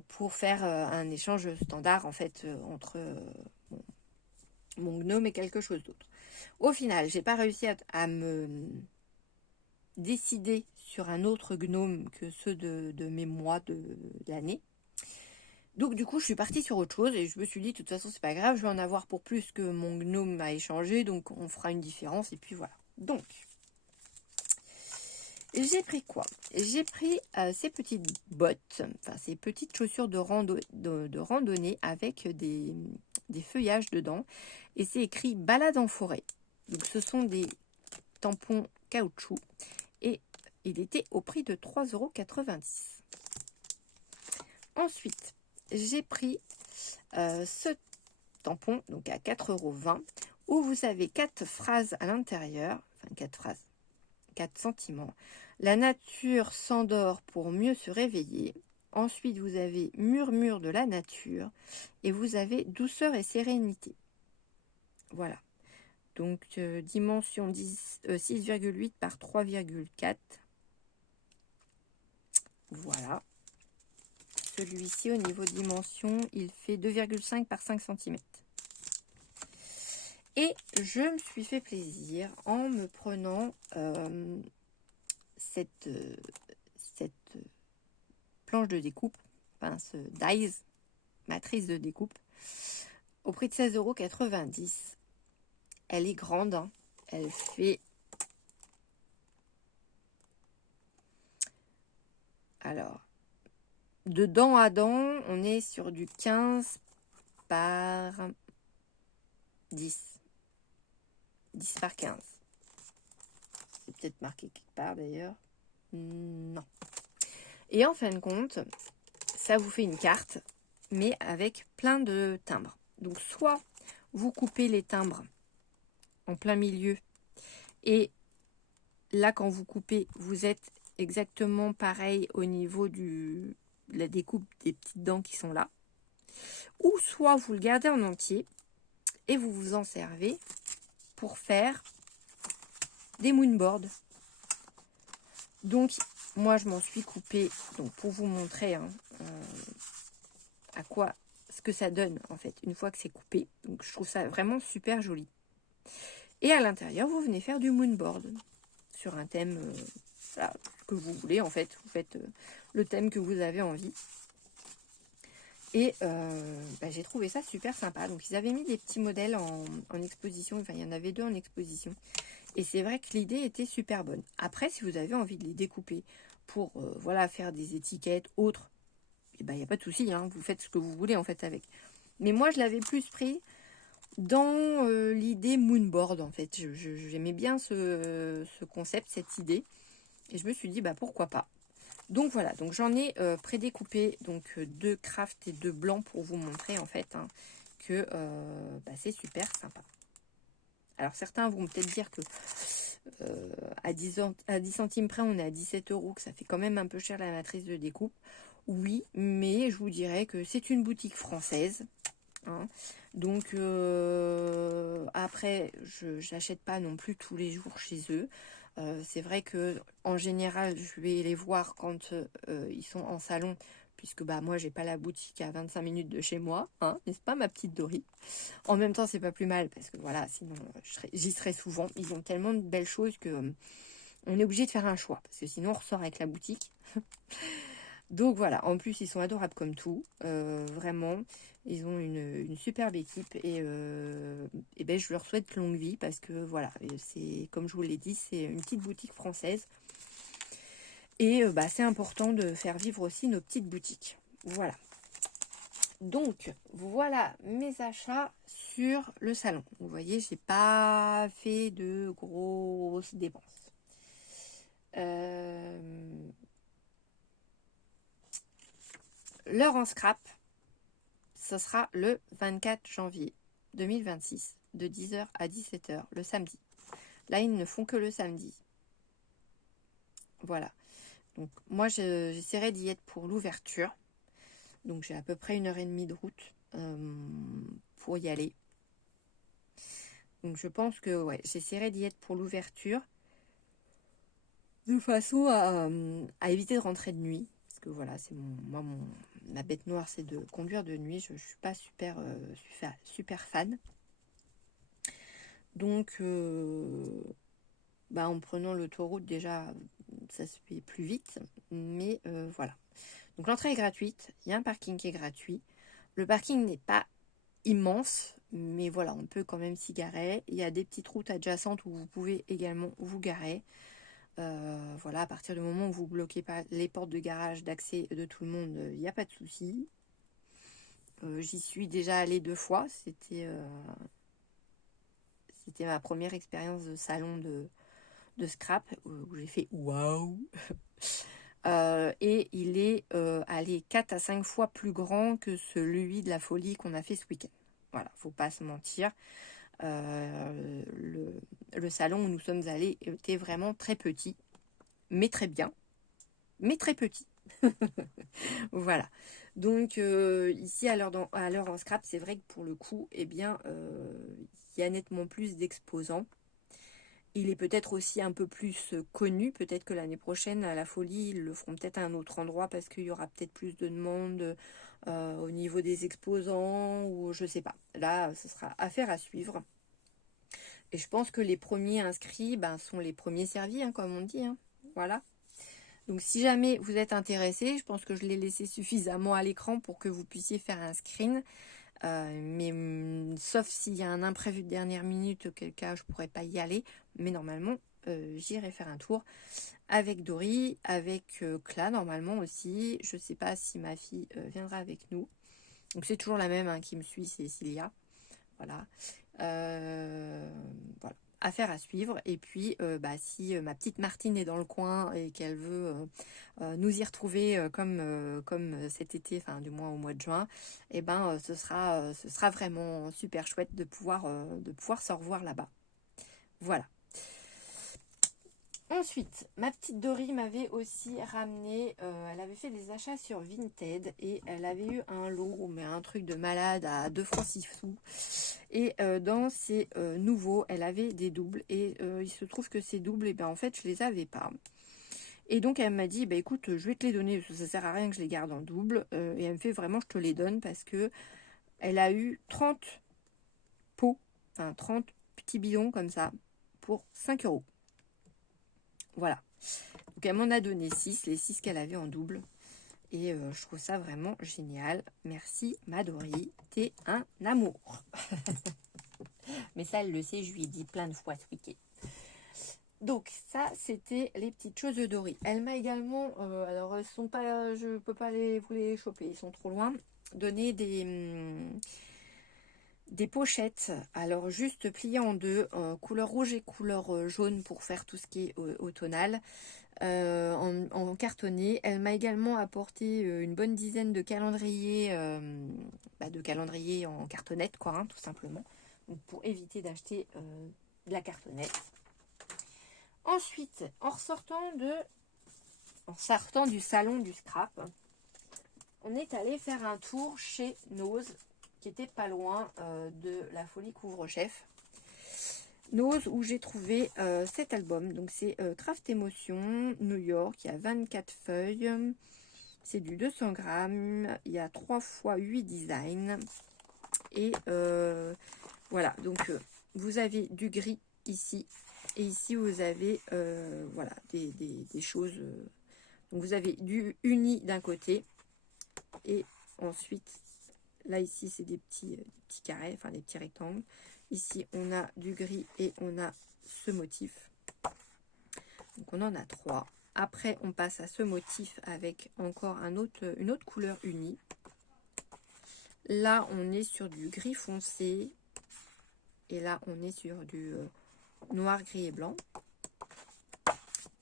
pour faire un échange standard, en fait, entre... mon gnome et quelque chose d'autre. Au final, j'ai pas réussi à me décider sur un autre gnome que ceux de mes mois de l'année. Donc du coup, je suis partie sur autre chose et je me suis dit, de toute façon, c'est pas grave, je vais en avoir pour plus que mon gnome m'a échangé, donc on fera une différence et puis voilà. Donc, j'ai pris quoi? J'ai pris ces petites bottes, enfin ces petites chaussures de randonnée avec des feuillages dedans. Et c'est écrit balade en forêt. Donc ce sont des tampons caoutchouc. Et il était au prix de 3,90 €. Ensuite, j'ai pris ce tampon, donc à 4,20 €, où vous avez 4 phrases à l'intérieur, enfin 4 phrases, 4 sentiments. La nature s'endort pour mieux se réveiller. Ensuite, vous avez murmure de la nature et vous avez douceur et sérénité. Voilà. Donc, dimension 6,8 par 3,4. Voilà. Celui-ci, au niveau dimension, il fait 2,5 par 5 cm. Et je me suis fait plaisir en me prenant cette planche de découpe, pince dies, matrice de découpe, au prix de 16,90 €. Elle est grande, hein. Elle fait... Alors, de dent à dent, on est sur du 15 par 10. 10 par 15. C'est peut-être marqué quelque part d'ailleurs. Non. Et en fin de compte, ça vous fait une carte, mais avec plein de timbres. Donc soit vous coupez les timbres en plein milieu, et là quand vous coupez, vous êtes exactement pareil au niveau de la découpe des petites dents qui sont là. Ou soit vous le gardez en entier et vous vous en servez pour faire des moonboards. Donc moi je m'en suis coupé donc pour vous montrer à quoi ce que ça donne en fait une fois que c'est coupé. Donc je trouve ça vraiment super joli. Et à l'intérieur vous venez faire du moonboard sur un thème que vous voulez en fait. Vous faites le thème que vous avez envie. Et j'ai trouvé ça super sympa. Donc ils avaient mis des petits modèles en exposition. Enfin il y en avait 2 en exposition. Et c'est vrai que l'idée était super bonne. Après, si vous avez envie de les découper pour voilà, faire des étiquettes autres, il n'y a pas de souci, hein, vous faites ce que vous voulez en fait avec. Mais moi, je l'avais plus pris dans l'idée moonboard en fait. J'aimais bien ce concept, cette idée. Et je me suis dit, pourquoi pas. Donc voilà, donc j'en ai prédécoupé donc 2 craft et 2 blancs pour vous montrer en fait que c'est super sympa. Alors certains vont peut-être dire que à 10 centimes près, on est à 17 €, que ça fait quand même un peu cher la matrice de découpe. Oui, mais je vous dirais que c'est une boutique française. Hein. Donc après, je n'achète pas non plus tous les jours chez eux. C'est vrai que en général, je vais les voir quand ils sont en salon, puisque moi j'ai pas la boutique à 25 minutes de chez moi, hein, n'est-ce pas ma petite Dory? En même temps, c'est pas plus mal parce que voilà, sinon j'y serais souvent. Ils ont tellement de belles choses que on est obligé de faire un choix parce que sinon on ressort avec la boutique. Donc voilà, en plus ils sont adorables comme tout, vraiment. Ils ont une superbe équipe et je leur souhaite longue vie parce que voilà, c'est comme je vous l'ai dit, c'est une petite boutique française. Et c'est important de faire vivre aussi nos petites boutiques. Voilà. Donc, voilà mes achats sur le salon. Vous voyez, j'ai pas fait de grosses dépenses. L'heure en scrap, ce sera le 24 janvier 2026, de 10h à 17h, le samedi. Là, ils ne font que le samedi. Voilà. Donc, moi, j'essaierai d'y être pour l'ouverture. Donc, j'ai à peu près 1h30 de route pour y aller. Donc, je pense que ouais, j'essaierai d'y être pour l'ouverture. De façon à éviter de rentrer de nuit. Parce que voilà, c'est ma bête noire, c'est de conduire de nuit. Je ne suis pas super fan. Donc, en prenant l'autoroute, déjà, ça se fait plus vite. Mais voilà. Donc, l'entrée est gratuite. Il y a un parking qui est gratuit. Le parking n'est pas immense. Mais voilà, on peut quand même s'y garer. Il y a des petites routes adjacentes où vous pouvez également vous garer. Voilà, à partir du moment où vous bloquez pas les portes de garage d'accès de tout le monde, il n'y a pas de souci. J'y suis déjà allée 2 fois. C'était ma première expérience de salon de scrap où j'ai fait waouh. Et il est 4 à 5 fois plus grand que celui de la folie qu'on a fait ce week-end. Voilà, faut pas se mentir. Le salon où nous sommes allés était vraiment très petit, mais très bien, mais très petit. Voilà. Donc ici à l'heure en scrap, c'est vrai que pour le coup, il y a nettement plus d'exposants. Il est peut-être aussi un peu plus connu. Peut-être que l'année prochaine, à la Folie, ils le feront peut-être à un autre endroit parce qu'il y aura peut-être plus de demandes au niveau des exposants ou je sais pas. Là, ce sera affaire à suivre. Et je pense que les premiers inscrits sont les premiers servis, hein, comme on dit. Hein. Voilà. Donc si jamais vous êtes intéressé, je pense que je l'ai laissé suffisamment à l'écran pour que vous puissiez faire un screen. Sauf s'il y a un imprévu de dernière minute, auquel cas je pourrais pas y aller. Mais normalement, j'irai faire un tour avec Dory, avec Cla normalement aussi. Je sais pas si ma fille viendra avec nous. Donc c'est toujours la même hein, qui me suit, c'est Cilia. Voilà. Voilà. Affaire à suivre. Et puis, si ma petite Martine est dans le coin et qu'elle veut nous y retrouver comme cet été, enfin du moins au mois de juin, et ben ce sera vraiment super chouette de pouvoir se revoir là-bas. Voilà. Ensuite, ma petite Dory m'avait aussi ramené, elle avait fait des achats sur Vinted et elle avait eu un lot, mais un truc de malade à 2 francs 6 sous. Et dans ces nouveaux, elle avait des doubles et il se trouve que ces doubles, et ben en fait, je les avais pas. Et donc elle m'a dit, bah écoute, je vais te les donner parce que ça sert à rien que je les garde en double. Et elle me fait vraiment, je te les donne parce que elle a eu 30 pots, enfin 30 petits bidons comme ça pour 5 €. Voilà. Donc elle m'en a donné 6, les 6 qu'elle avait en double. Et je trouve ça vraiment génial. Merci Madori, t'es un amour. Mais ça, elle le sait, je lui ai dit plein de fois ce week-end. Donc ça, c'était les petites choses de Dory. Elle m'a également, alors elles sont pas, je peux pas vous les choper, ils sont trop loin, donné des pochettes, alors juste pliées en deux, couleur rouge et couleur jaune pour faire tout ce qui est automnal, en cartonné. Elle m'a également apporté une bonne dizaine de calendriers en cartonnette, quoi, hein, tout simplement. Donc pour éviter d'acheter de la cartonnette. Ensuite, en sortant du salon du scrap, on est allé faire un tour chez Nose, qui était pas loin de la Folie Couvre-Chef. Nose, où j'ai trouvé cet album. Donc c'est Craft Emotion New York. Il y a 24 feuilles. C'est du 200 grammes. Il y a 3 x 8 designs. Et voilà. Donc vous avez du gris ici. Et ici, vous avez voilà, des choses. Donc vous avez du uni d'un côté. Et ensuite, là, ici, c'est des petits carrés, enfin des petits rectangles. Ici, on a du gris et on a ce motif. Donc, on en a 3. Après, on passe à ce motif avec encore une autre couleur unie. Là, on est sur du gris foncé. Et là, on est sur du noir, gris et blanc.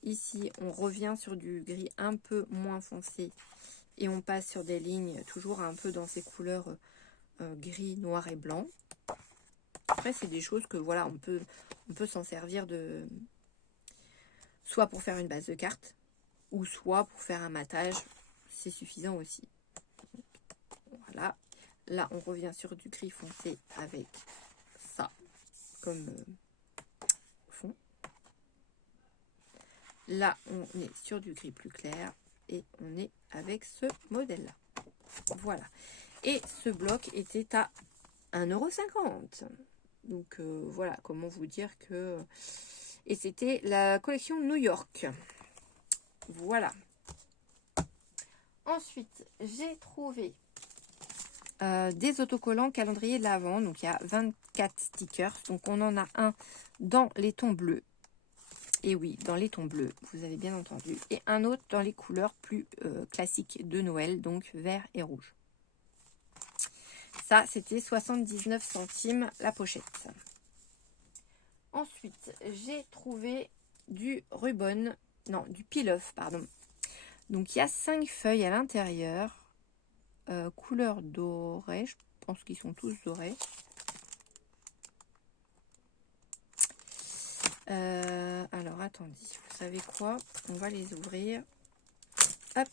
Ici, on revient sur du gris un peu moins foncé. Et on passe sur des lignes toujours un peu dans ces couleurs gris, noir et blanc. Après, c'est des choses que voilà, on peut s'en servir de soit pour faire une base de cartes ou soit pour faire un matage, c'est suffisant aussi. Voilà. Là, on revient sur du gris foncé avec ça comme fond. Là, on est sur du gris plus clair et on est avec ce modèle-là. Voilà. Et ce bloc était à 1,50 €. Donc voilà, comment vous dire que... Et c'était la collection New York. Voilà. Ensuite, j'ai trouvé des autocollants calendrier de l'Avent. Donc il y a 24 stickers. Donc on en a un dans les tons bleus. Et oui, dans les tons bleus, vous avez bien entendu. Et un autre dans les couleurs plus classiques de Noël, donc vert et rouge. Ça, c'était 79 centimes la pochette. Ensuite, j'ai trouvé du Rubon, non, du peel-off, pardon. Donc, il y a 5 feuilles à l'intérieur. Couleur dorée, je pense qu'ils sont tous dorés. Alors, attendez, vous savez quoi? On va les ouvrir. Hop.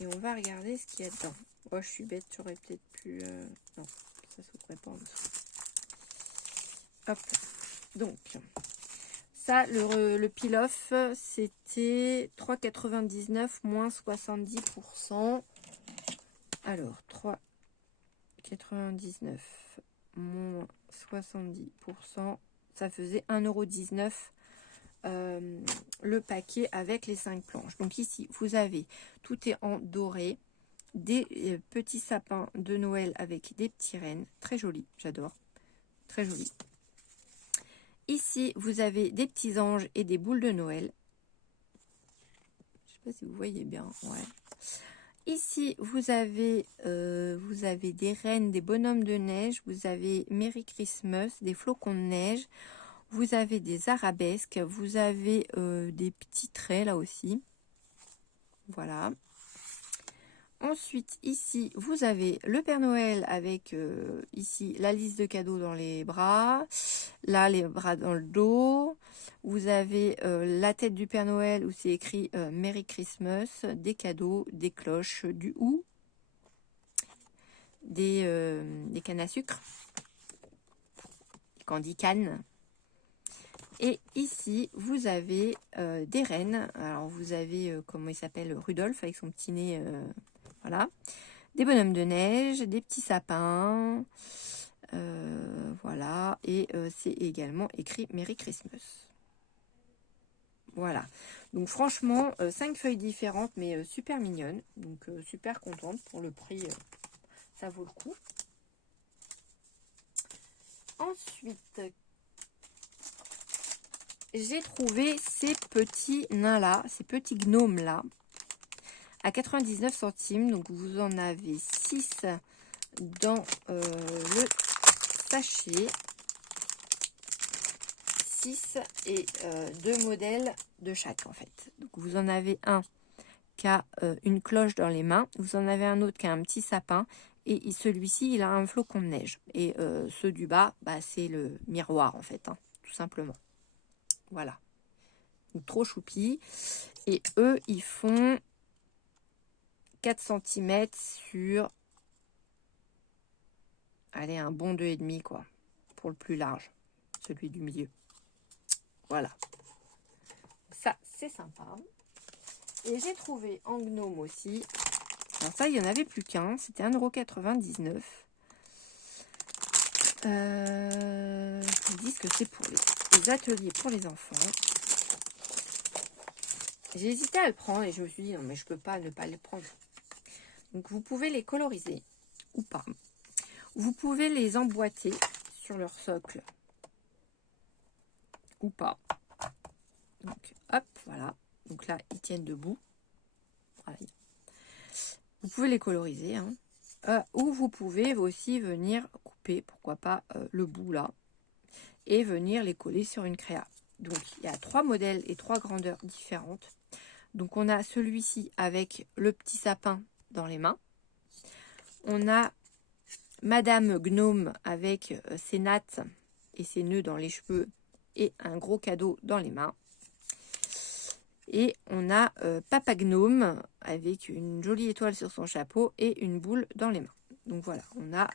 Et on va regarder ce qu'il y a dedans. Oh, je suis bête, j'aurais peut-être pu... Non, ça s'ouvrait pas en dessous. Hop. Donc, ça, le peel-off, c'était 3,99 moins 70%. Alors, 3,99 moins 70%, ça faisait 1,19 € le paquet avec les 5 planches. Donc ici, vous avez, tout est en doré, des petits sapins de Noël avec des petits rennes, très jolis, j'adore, très jolis. Ici, vous avez des petits anges et des boules de Noël. Je sais pas si vous voyez bien, ouais. Ici, vous avez des reines, des bonhommes de neige, vous avez Merry Christmas, des flocons de neige, vous avez des arabesques, vous avez des petits traits là aussi. Voilà. Ensuite, ici, vous avez le Père Noël avec ici la liste de cadeaux dans les bras, là les bras dans le dos. Vous avez la tête du Père Noël où c'est écrit Merry Christmas, des cadeaux, des cloches, du hou, des cannes à sucre, des candy cannes. Et ici, vous avez des rennes. Alors, vous avez, comment il s'appelle, Rudolph avec son petit nez, voilà. Des bonhommes de neige, des petits sapins, voilà. Et c'est également écrit Merry Christmas. Voilà. Donc, franchement, 5 feuilles différentes, mais super mignonnes. Donc, super contente pour le prix. Ça vaut le coup. Ensuite, j'ai trouvé ces petits nains-là, ces petits gnomes-là, à 99 centimes. Donc, vous en avez 6 dans le sachet. 6 et 2 modèles de chaque, en fait. Donc, vous en avez un qui a une cloche dans les mains. Vous en avez un autre qui a un petit sapin. Et celui-ci, il a un flocon de neige. Et ceux du bas, bah, c'est le miroir, en fait, hein, tout simplement. Voilà. Donc, trop choupi. Et eux, ils font 4 cm sur, allez, un bon 2,5 quoi, pour le plus large, celui du milieu. Voilà. Ça, c'est sympa. Et j'ai trouvé en gnome aussi. Alors ça, il n'y en avait plus qu'un. C'était 1,99 €. Ils disent que c'est pour les ateliers pour les enfants. J'ai hésité à le prendre et je me suis dit non mais je peux pas ne pas le prendre. Donc vous pouvez les coloriser ou pas. Vous pouvez les emboîter sur leur socle ou pas. Donc hop, voilà. Donc là, ils tiennent debout. Voilà. Vous pouvez les coloriser. Hein. Ou vous pouvez aussi venir couper, pourquoi pas, le bout là. Et venir les coller sur une créa. Donc il y a 3 modèles et 3 grandeurs différentes. Donc on a celui-ci avec le petit sapin dans les mains. On a Madame Gnome avec ses nattes et ses nœuds dans les cheveux et un gros cadeau dans les mains. Et on a Papa Gnome avec une jolie étoile sur son chapeau et une boule dans les mains. Donc voilà, on a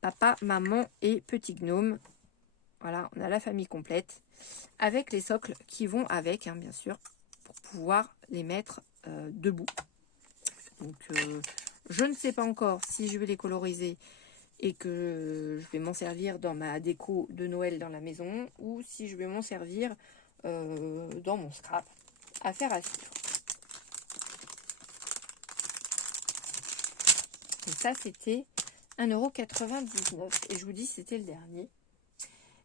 papa, maman et petit gnome. Voilà, on a la famille complète avec les socles qui vont avec, hein, bien sûr, pour pouvoir les mettre debout. Donc je ne sais pas encore si je vais les coloriser et que je vais m'en servir dans ma déco de Noël dans la maison ou si je vais m'en servir dans mon scrap. Affaire à suivre. Donc ça, c'était 1,99 € et je vous dis, c'était le dernier.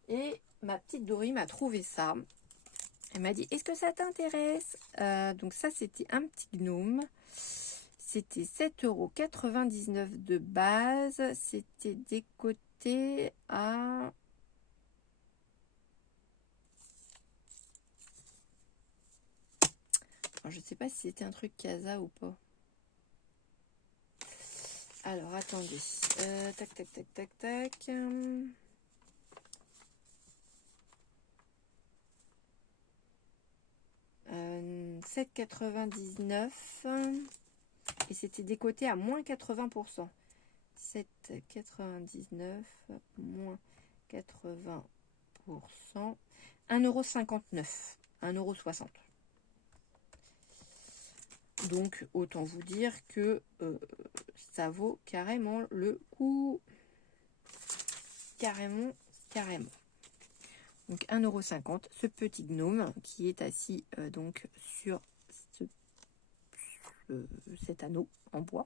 Et ma petite Dory m'a trouvé ça. Elle m'a dit, est-ce que ça t'intéresse? Donc ça, c'était un petit gnome. C'était 7,99 € de base. C'était décoté à... Alors, je ne sais pas si c'était un truc Casa ou pas. Alors, attendez. Tac, tac, tac, tac, tac. 7,99 € et c'était décoté à moins 80%. 7,99 moins 80%, 1,59 €, 1,60 €. Donc autant vous dire que ça vaut carrément le coup. Carrément. Donc 1,50 €, ce petit gnome qui est assis donc sur cet anneau en bois.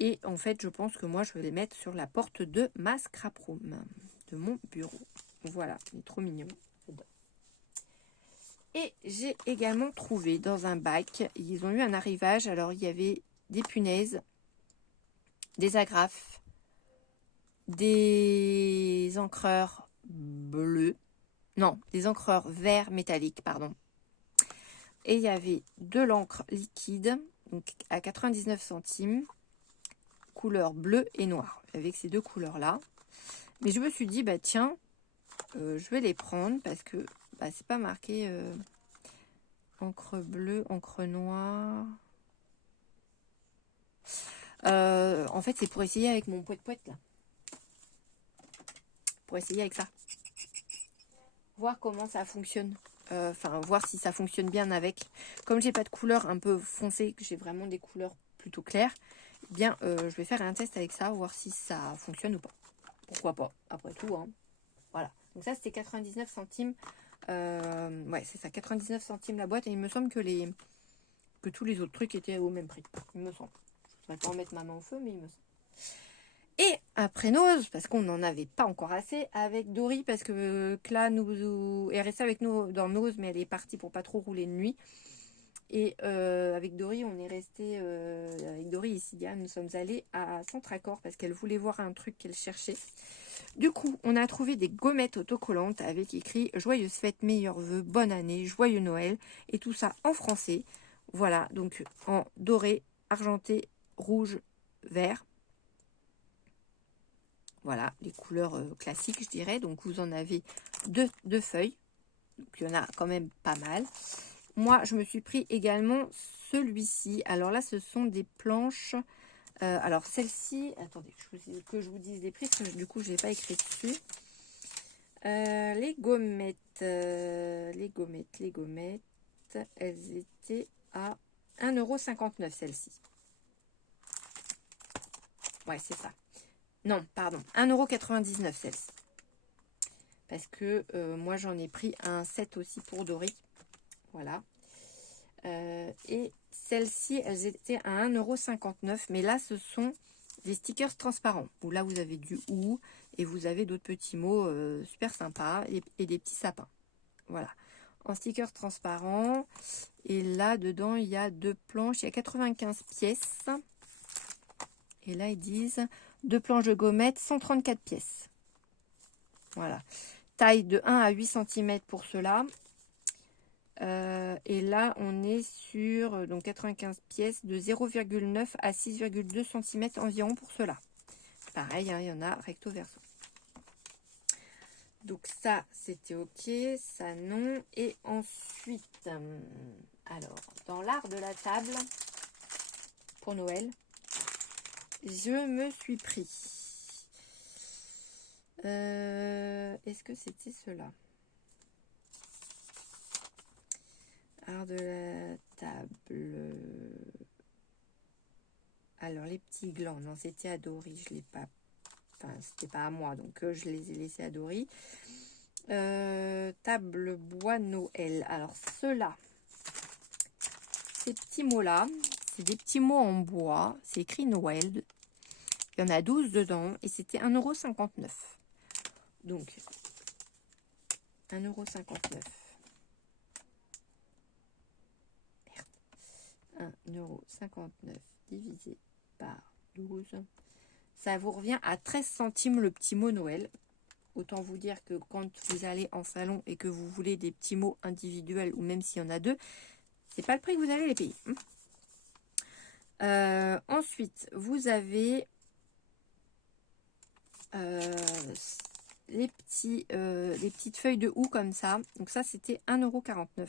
Et en fait, je pense que moi, je vais les mettre sur la porte de ma scrap room, de mon bureau. Voilà, il est trop mignon. Et j'ai également trouvé dans un bac, ils ont eu un arrivage, alors il y avait des punaises, des agrafes, des encreurs bleus, non, des encreurs verts métalliques, pardon. Et il y avait de l'encre liquide, donc à 99 centimes, couleur bleu et noir. Avec ces deux couleurs-là. Mais je me suis dit, bah tiens, je vais les prendre parce que bah, c'est pas marqué encre bleue, encre noire. En fait, c'est pour essayer avec mon poète-poète là. Pour essayer avec ça. Voir comment ça fonctionne. Enfin, voir si ça fonctionne bien avec. Comme j'ai pas de couleur un peu foncée, que j'ai vraiment des couleurs plutôt claires, eh bien, je vais faire un test avec ça, voir si ça fonctionne ou pas. Pourquoi pas, après tout, hein. Voilà. Donc ça, c'était 99 centimes. Ouais, c'est ça, 99 centimes la boîte. Et il me semble que tous les autres trucs étaient au même prix. Il me semble. Je ne vais pas en mettre ma main au feu, mais il me semble. Et après Nose, parce qu'on n'en avait pas encore assez, avec Dory, parce que Cla est restée avec nous dans Nose, mais elle est partie pour pas trop rouler de nuit. Et avec Dory, on est resté avec Dory et Sidia, nous sommes allés à Centracor parce qu'elle voulait voir un truc qu'elle cherchait. Du coup, on a trouvé des gommettes autocollantes avec écrit Joyeuses fêtes, meilleurs vœux, bonne année, joyeux Noël, et tout ça en français. Voilà, donc en doré, argenté, rouge, vert. Voilà, les couleurs classiques, je dirais. Donc, vous en avez deux feuilles. Donc, il y en a quand même pas mal. Moi, je me suis pris également celui-ci. Alors là, ce sont des planches. Alors, celle-ci, attendez, que je vous dise les prix, parce que du coup, je n'ai pas écrit dessus. Les gommettes, elles étaient à 1,59 € celle-ci. Ouais, c'est ça. Non, pardon, 1,99 € celle-ci. Parce que moi, j'en ai pris un set aussi pour Dory. Voilà. Et celles-ci, elles étaient à 1,59 €. Mais là, ce sont des stickers transparents. Où là, vous avez du ou et vous avez d'autres petits mots super sympas et des petits sapins. Voilà. En stickers transparents. Et là, dedans, il y a deux planches. Il y a 95 pièces. Et là, ils disent deux planches de gommettes, 134 pièces. Voilà. Taille de 1 à 8 cm pour cela. Et là, on est sur donc 95 pièces de 0,9 à 6,2 cm environ pour cela. Pareil, hein, il y en a recto verso. Donc ça, c'était ok. Ça, non. Et ensuite, alors, dans l'art de la table, pour Noël, je me suis pris. Est-ce que c'était cela? Art de la table. Alors, les petits glands. Non, c'était à Dory. Je l'ai pas. Enfin, c'était pas à moi. Donc, je les ai laissés à Dory. Table bois Noël. Alors, ceux-là. Ces petits mots-là. C'est des petits mots en bois. C'est écrit Noël. Il y en a 12 dedans. Et c'était 1,59 €. Donc, 1,59 €. 1,59 € divisé par 12. Ça vous revient à 13 centimes le petit mot Noël. Autant vous dire que quand vous allez en salon et que vous voulez des petits mots individuels ou même s'il y en a deux, c'est pas le prix que vous allez les payer. Ensuite, vous avez les petites feuilles de houx comme ça. Donc ça, c'était 1,49 €.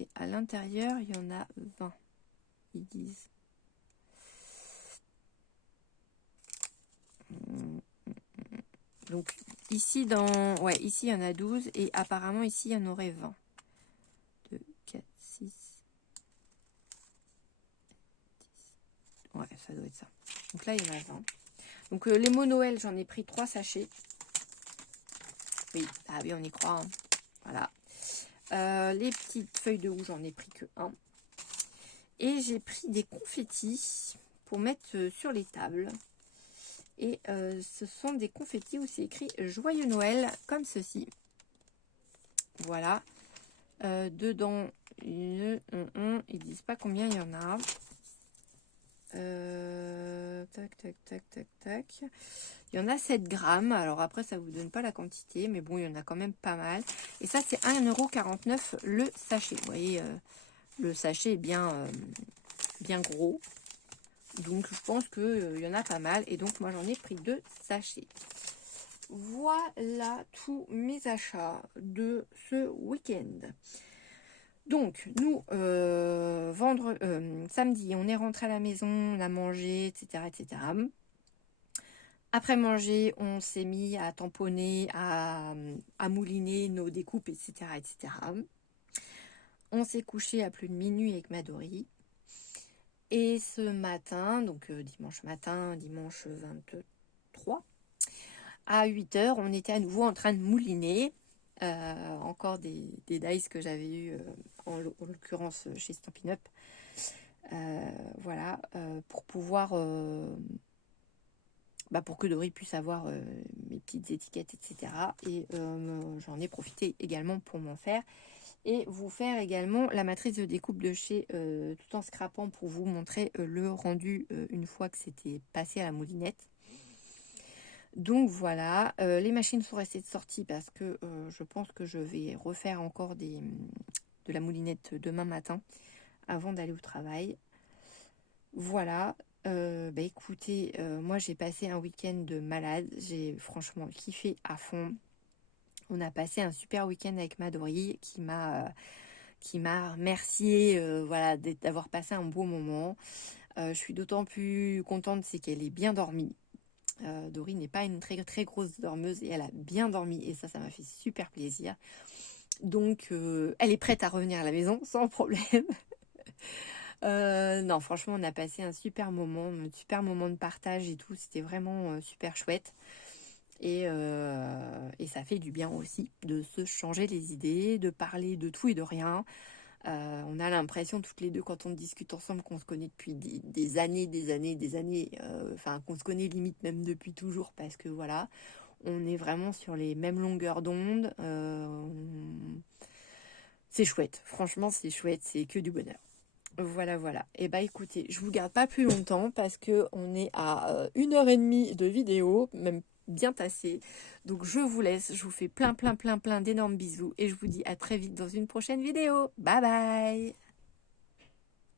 Et à l'intérieur, il y en a 20. Ils disent. Donc ici, ici, il y en a 12. Et apparemment, ici, il y en aurait 20. 2, 4, 6. 10. Ouais, ça doit être ça. Donc là, il y en a 20. Donc les mots Noël, j'en ai pris 3 sachets. Oui, ah oui, on y croit. Hein. Voilà. Les petites feuilles de houx, j'en ai pris que 1. Et j'ai pris des confettis pour mettre sur les tables. Et ce sont des confettis où c'est écrit Joyeux Noël, comme ceci. Voilà. Dedans, ils disent pas combien il y en a. Tac, tac, tac, tac, tac. Il y en a 7 grammes. Alors après, ça vous donne pas la quantité, mais bon, il y en a quand même pas mal. Et ça, c'est 1,49 € le sachet. Vous voyez, le sachet est bien gros. Donc, je pense qu'il y en a pas mal. Et donc, moi, j'en ai pris 2 sachets. Voilà tous mes achats de ce week-end. Donc, nous, samedi, on est rentré à la maison, on a mangé, etc., etc. Après manger, on s'est mis à tamponner, à mouliner nos découpes, etc., etc. On s'est couché à plus de minuit avec Madori. Et ce matin, donc dimanche matin, dimanche 23, à 8h, on était à nouveau en train de mouliner. Encore des dies que j'avais eu en l'occurrence chez Stampin' Up. Voilà, pour pouvoir pour que Dory puisse avoir mes petites étiquettes, etc. Et j'en ai profité également pour m'en faire et vous faire également la matrice de découpe de chez tout en scrapant pour vous montrer le rendu une fois que c'était passé à la moulinette. Donc voilà, les machines sont restées de sortie parce que je pense que je vais refaire encore de la moulinette demain matin avant d'aller au travail. Voilà, écoutez, moi j'ai passé un week-end de malade, j'ai franchement kiffé à fond. On a passé un super week-end avec Madori qui m'a remercié voilà, d'avoir passé un beau moment. Je suis d'autant plus contente, c'est qu'elle est bien dormie. Dory n'est pas une très très grosse dormeuse et elle a bien dormi et ça m'a fait super plaisir. Donc elle est prête à revenir à la maison sans problème. Non, franchement, on a passé un super moment de partage et tout. C'était vraiment super chouette. Et ça fait du bien aussi de se changer les idées, de parler de tout et de rien. On a l'impression toutes les deux quand on discute ensemble qu'on se connaît depuis des années, enfin qu'on se connaît limite même depuis toujours parce que voilà, on est vraiment sur les mêmes longueurs d'onde. C'est chouette, franchement c'est chouette, c'est que du bonheur. Voilà, voilà. Et écoutez, je vous garde pas plus longtemps parce que on est à 1h30 de vidéo, même bien tassé. Donc je vous laisse, je vous fais plein d'énormes bisous et je vous dis à très vite dans une prochaine vidéo. Bye bye!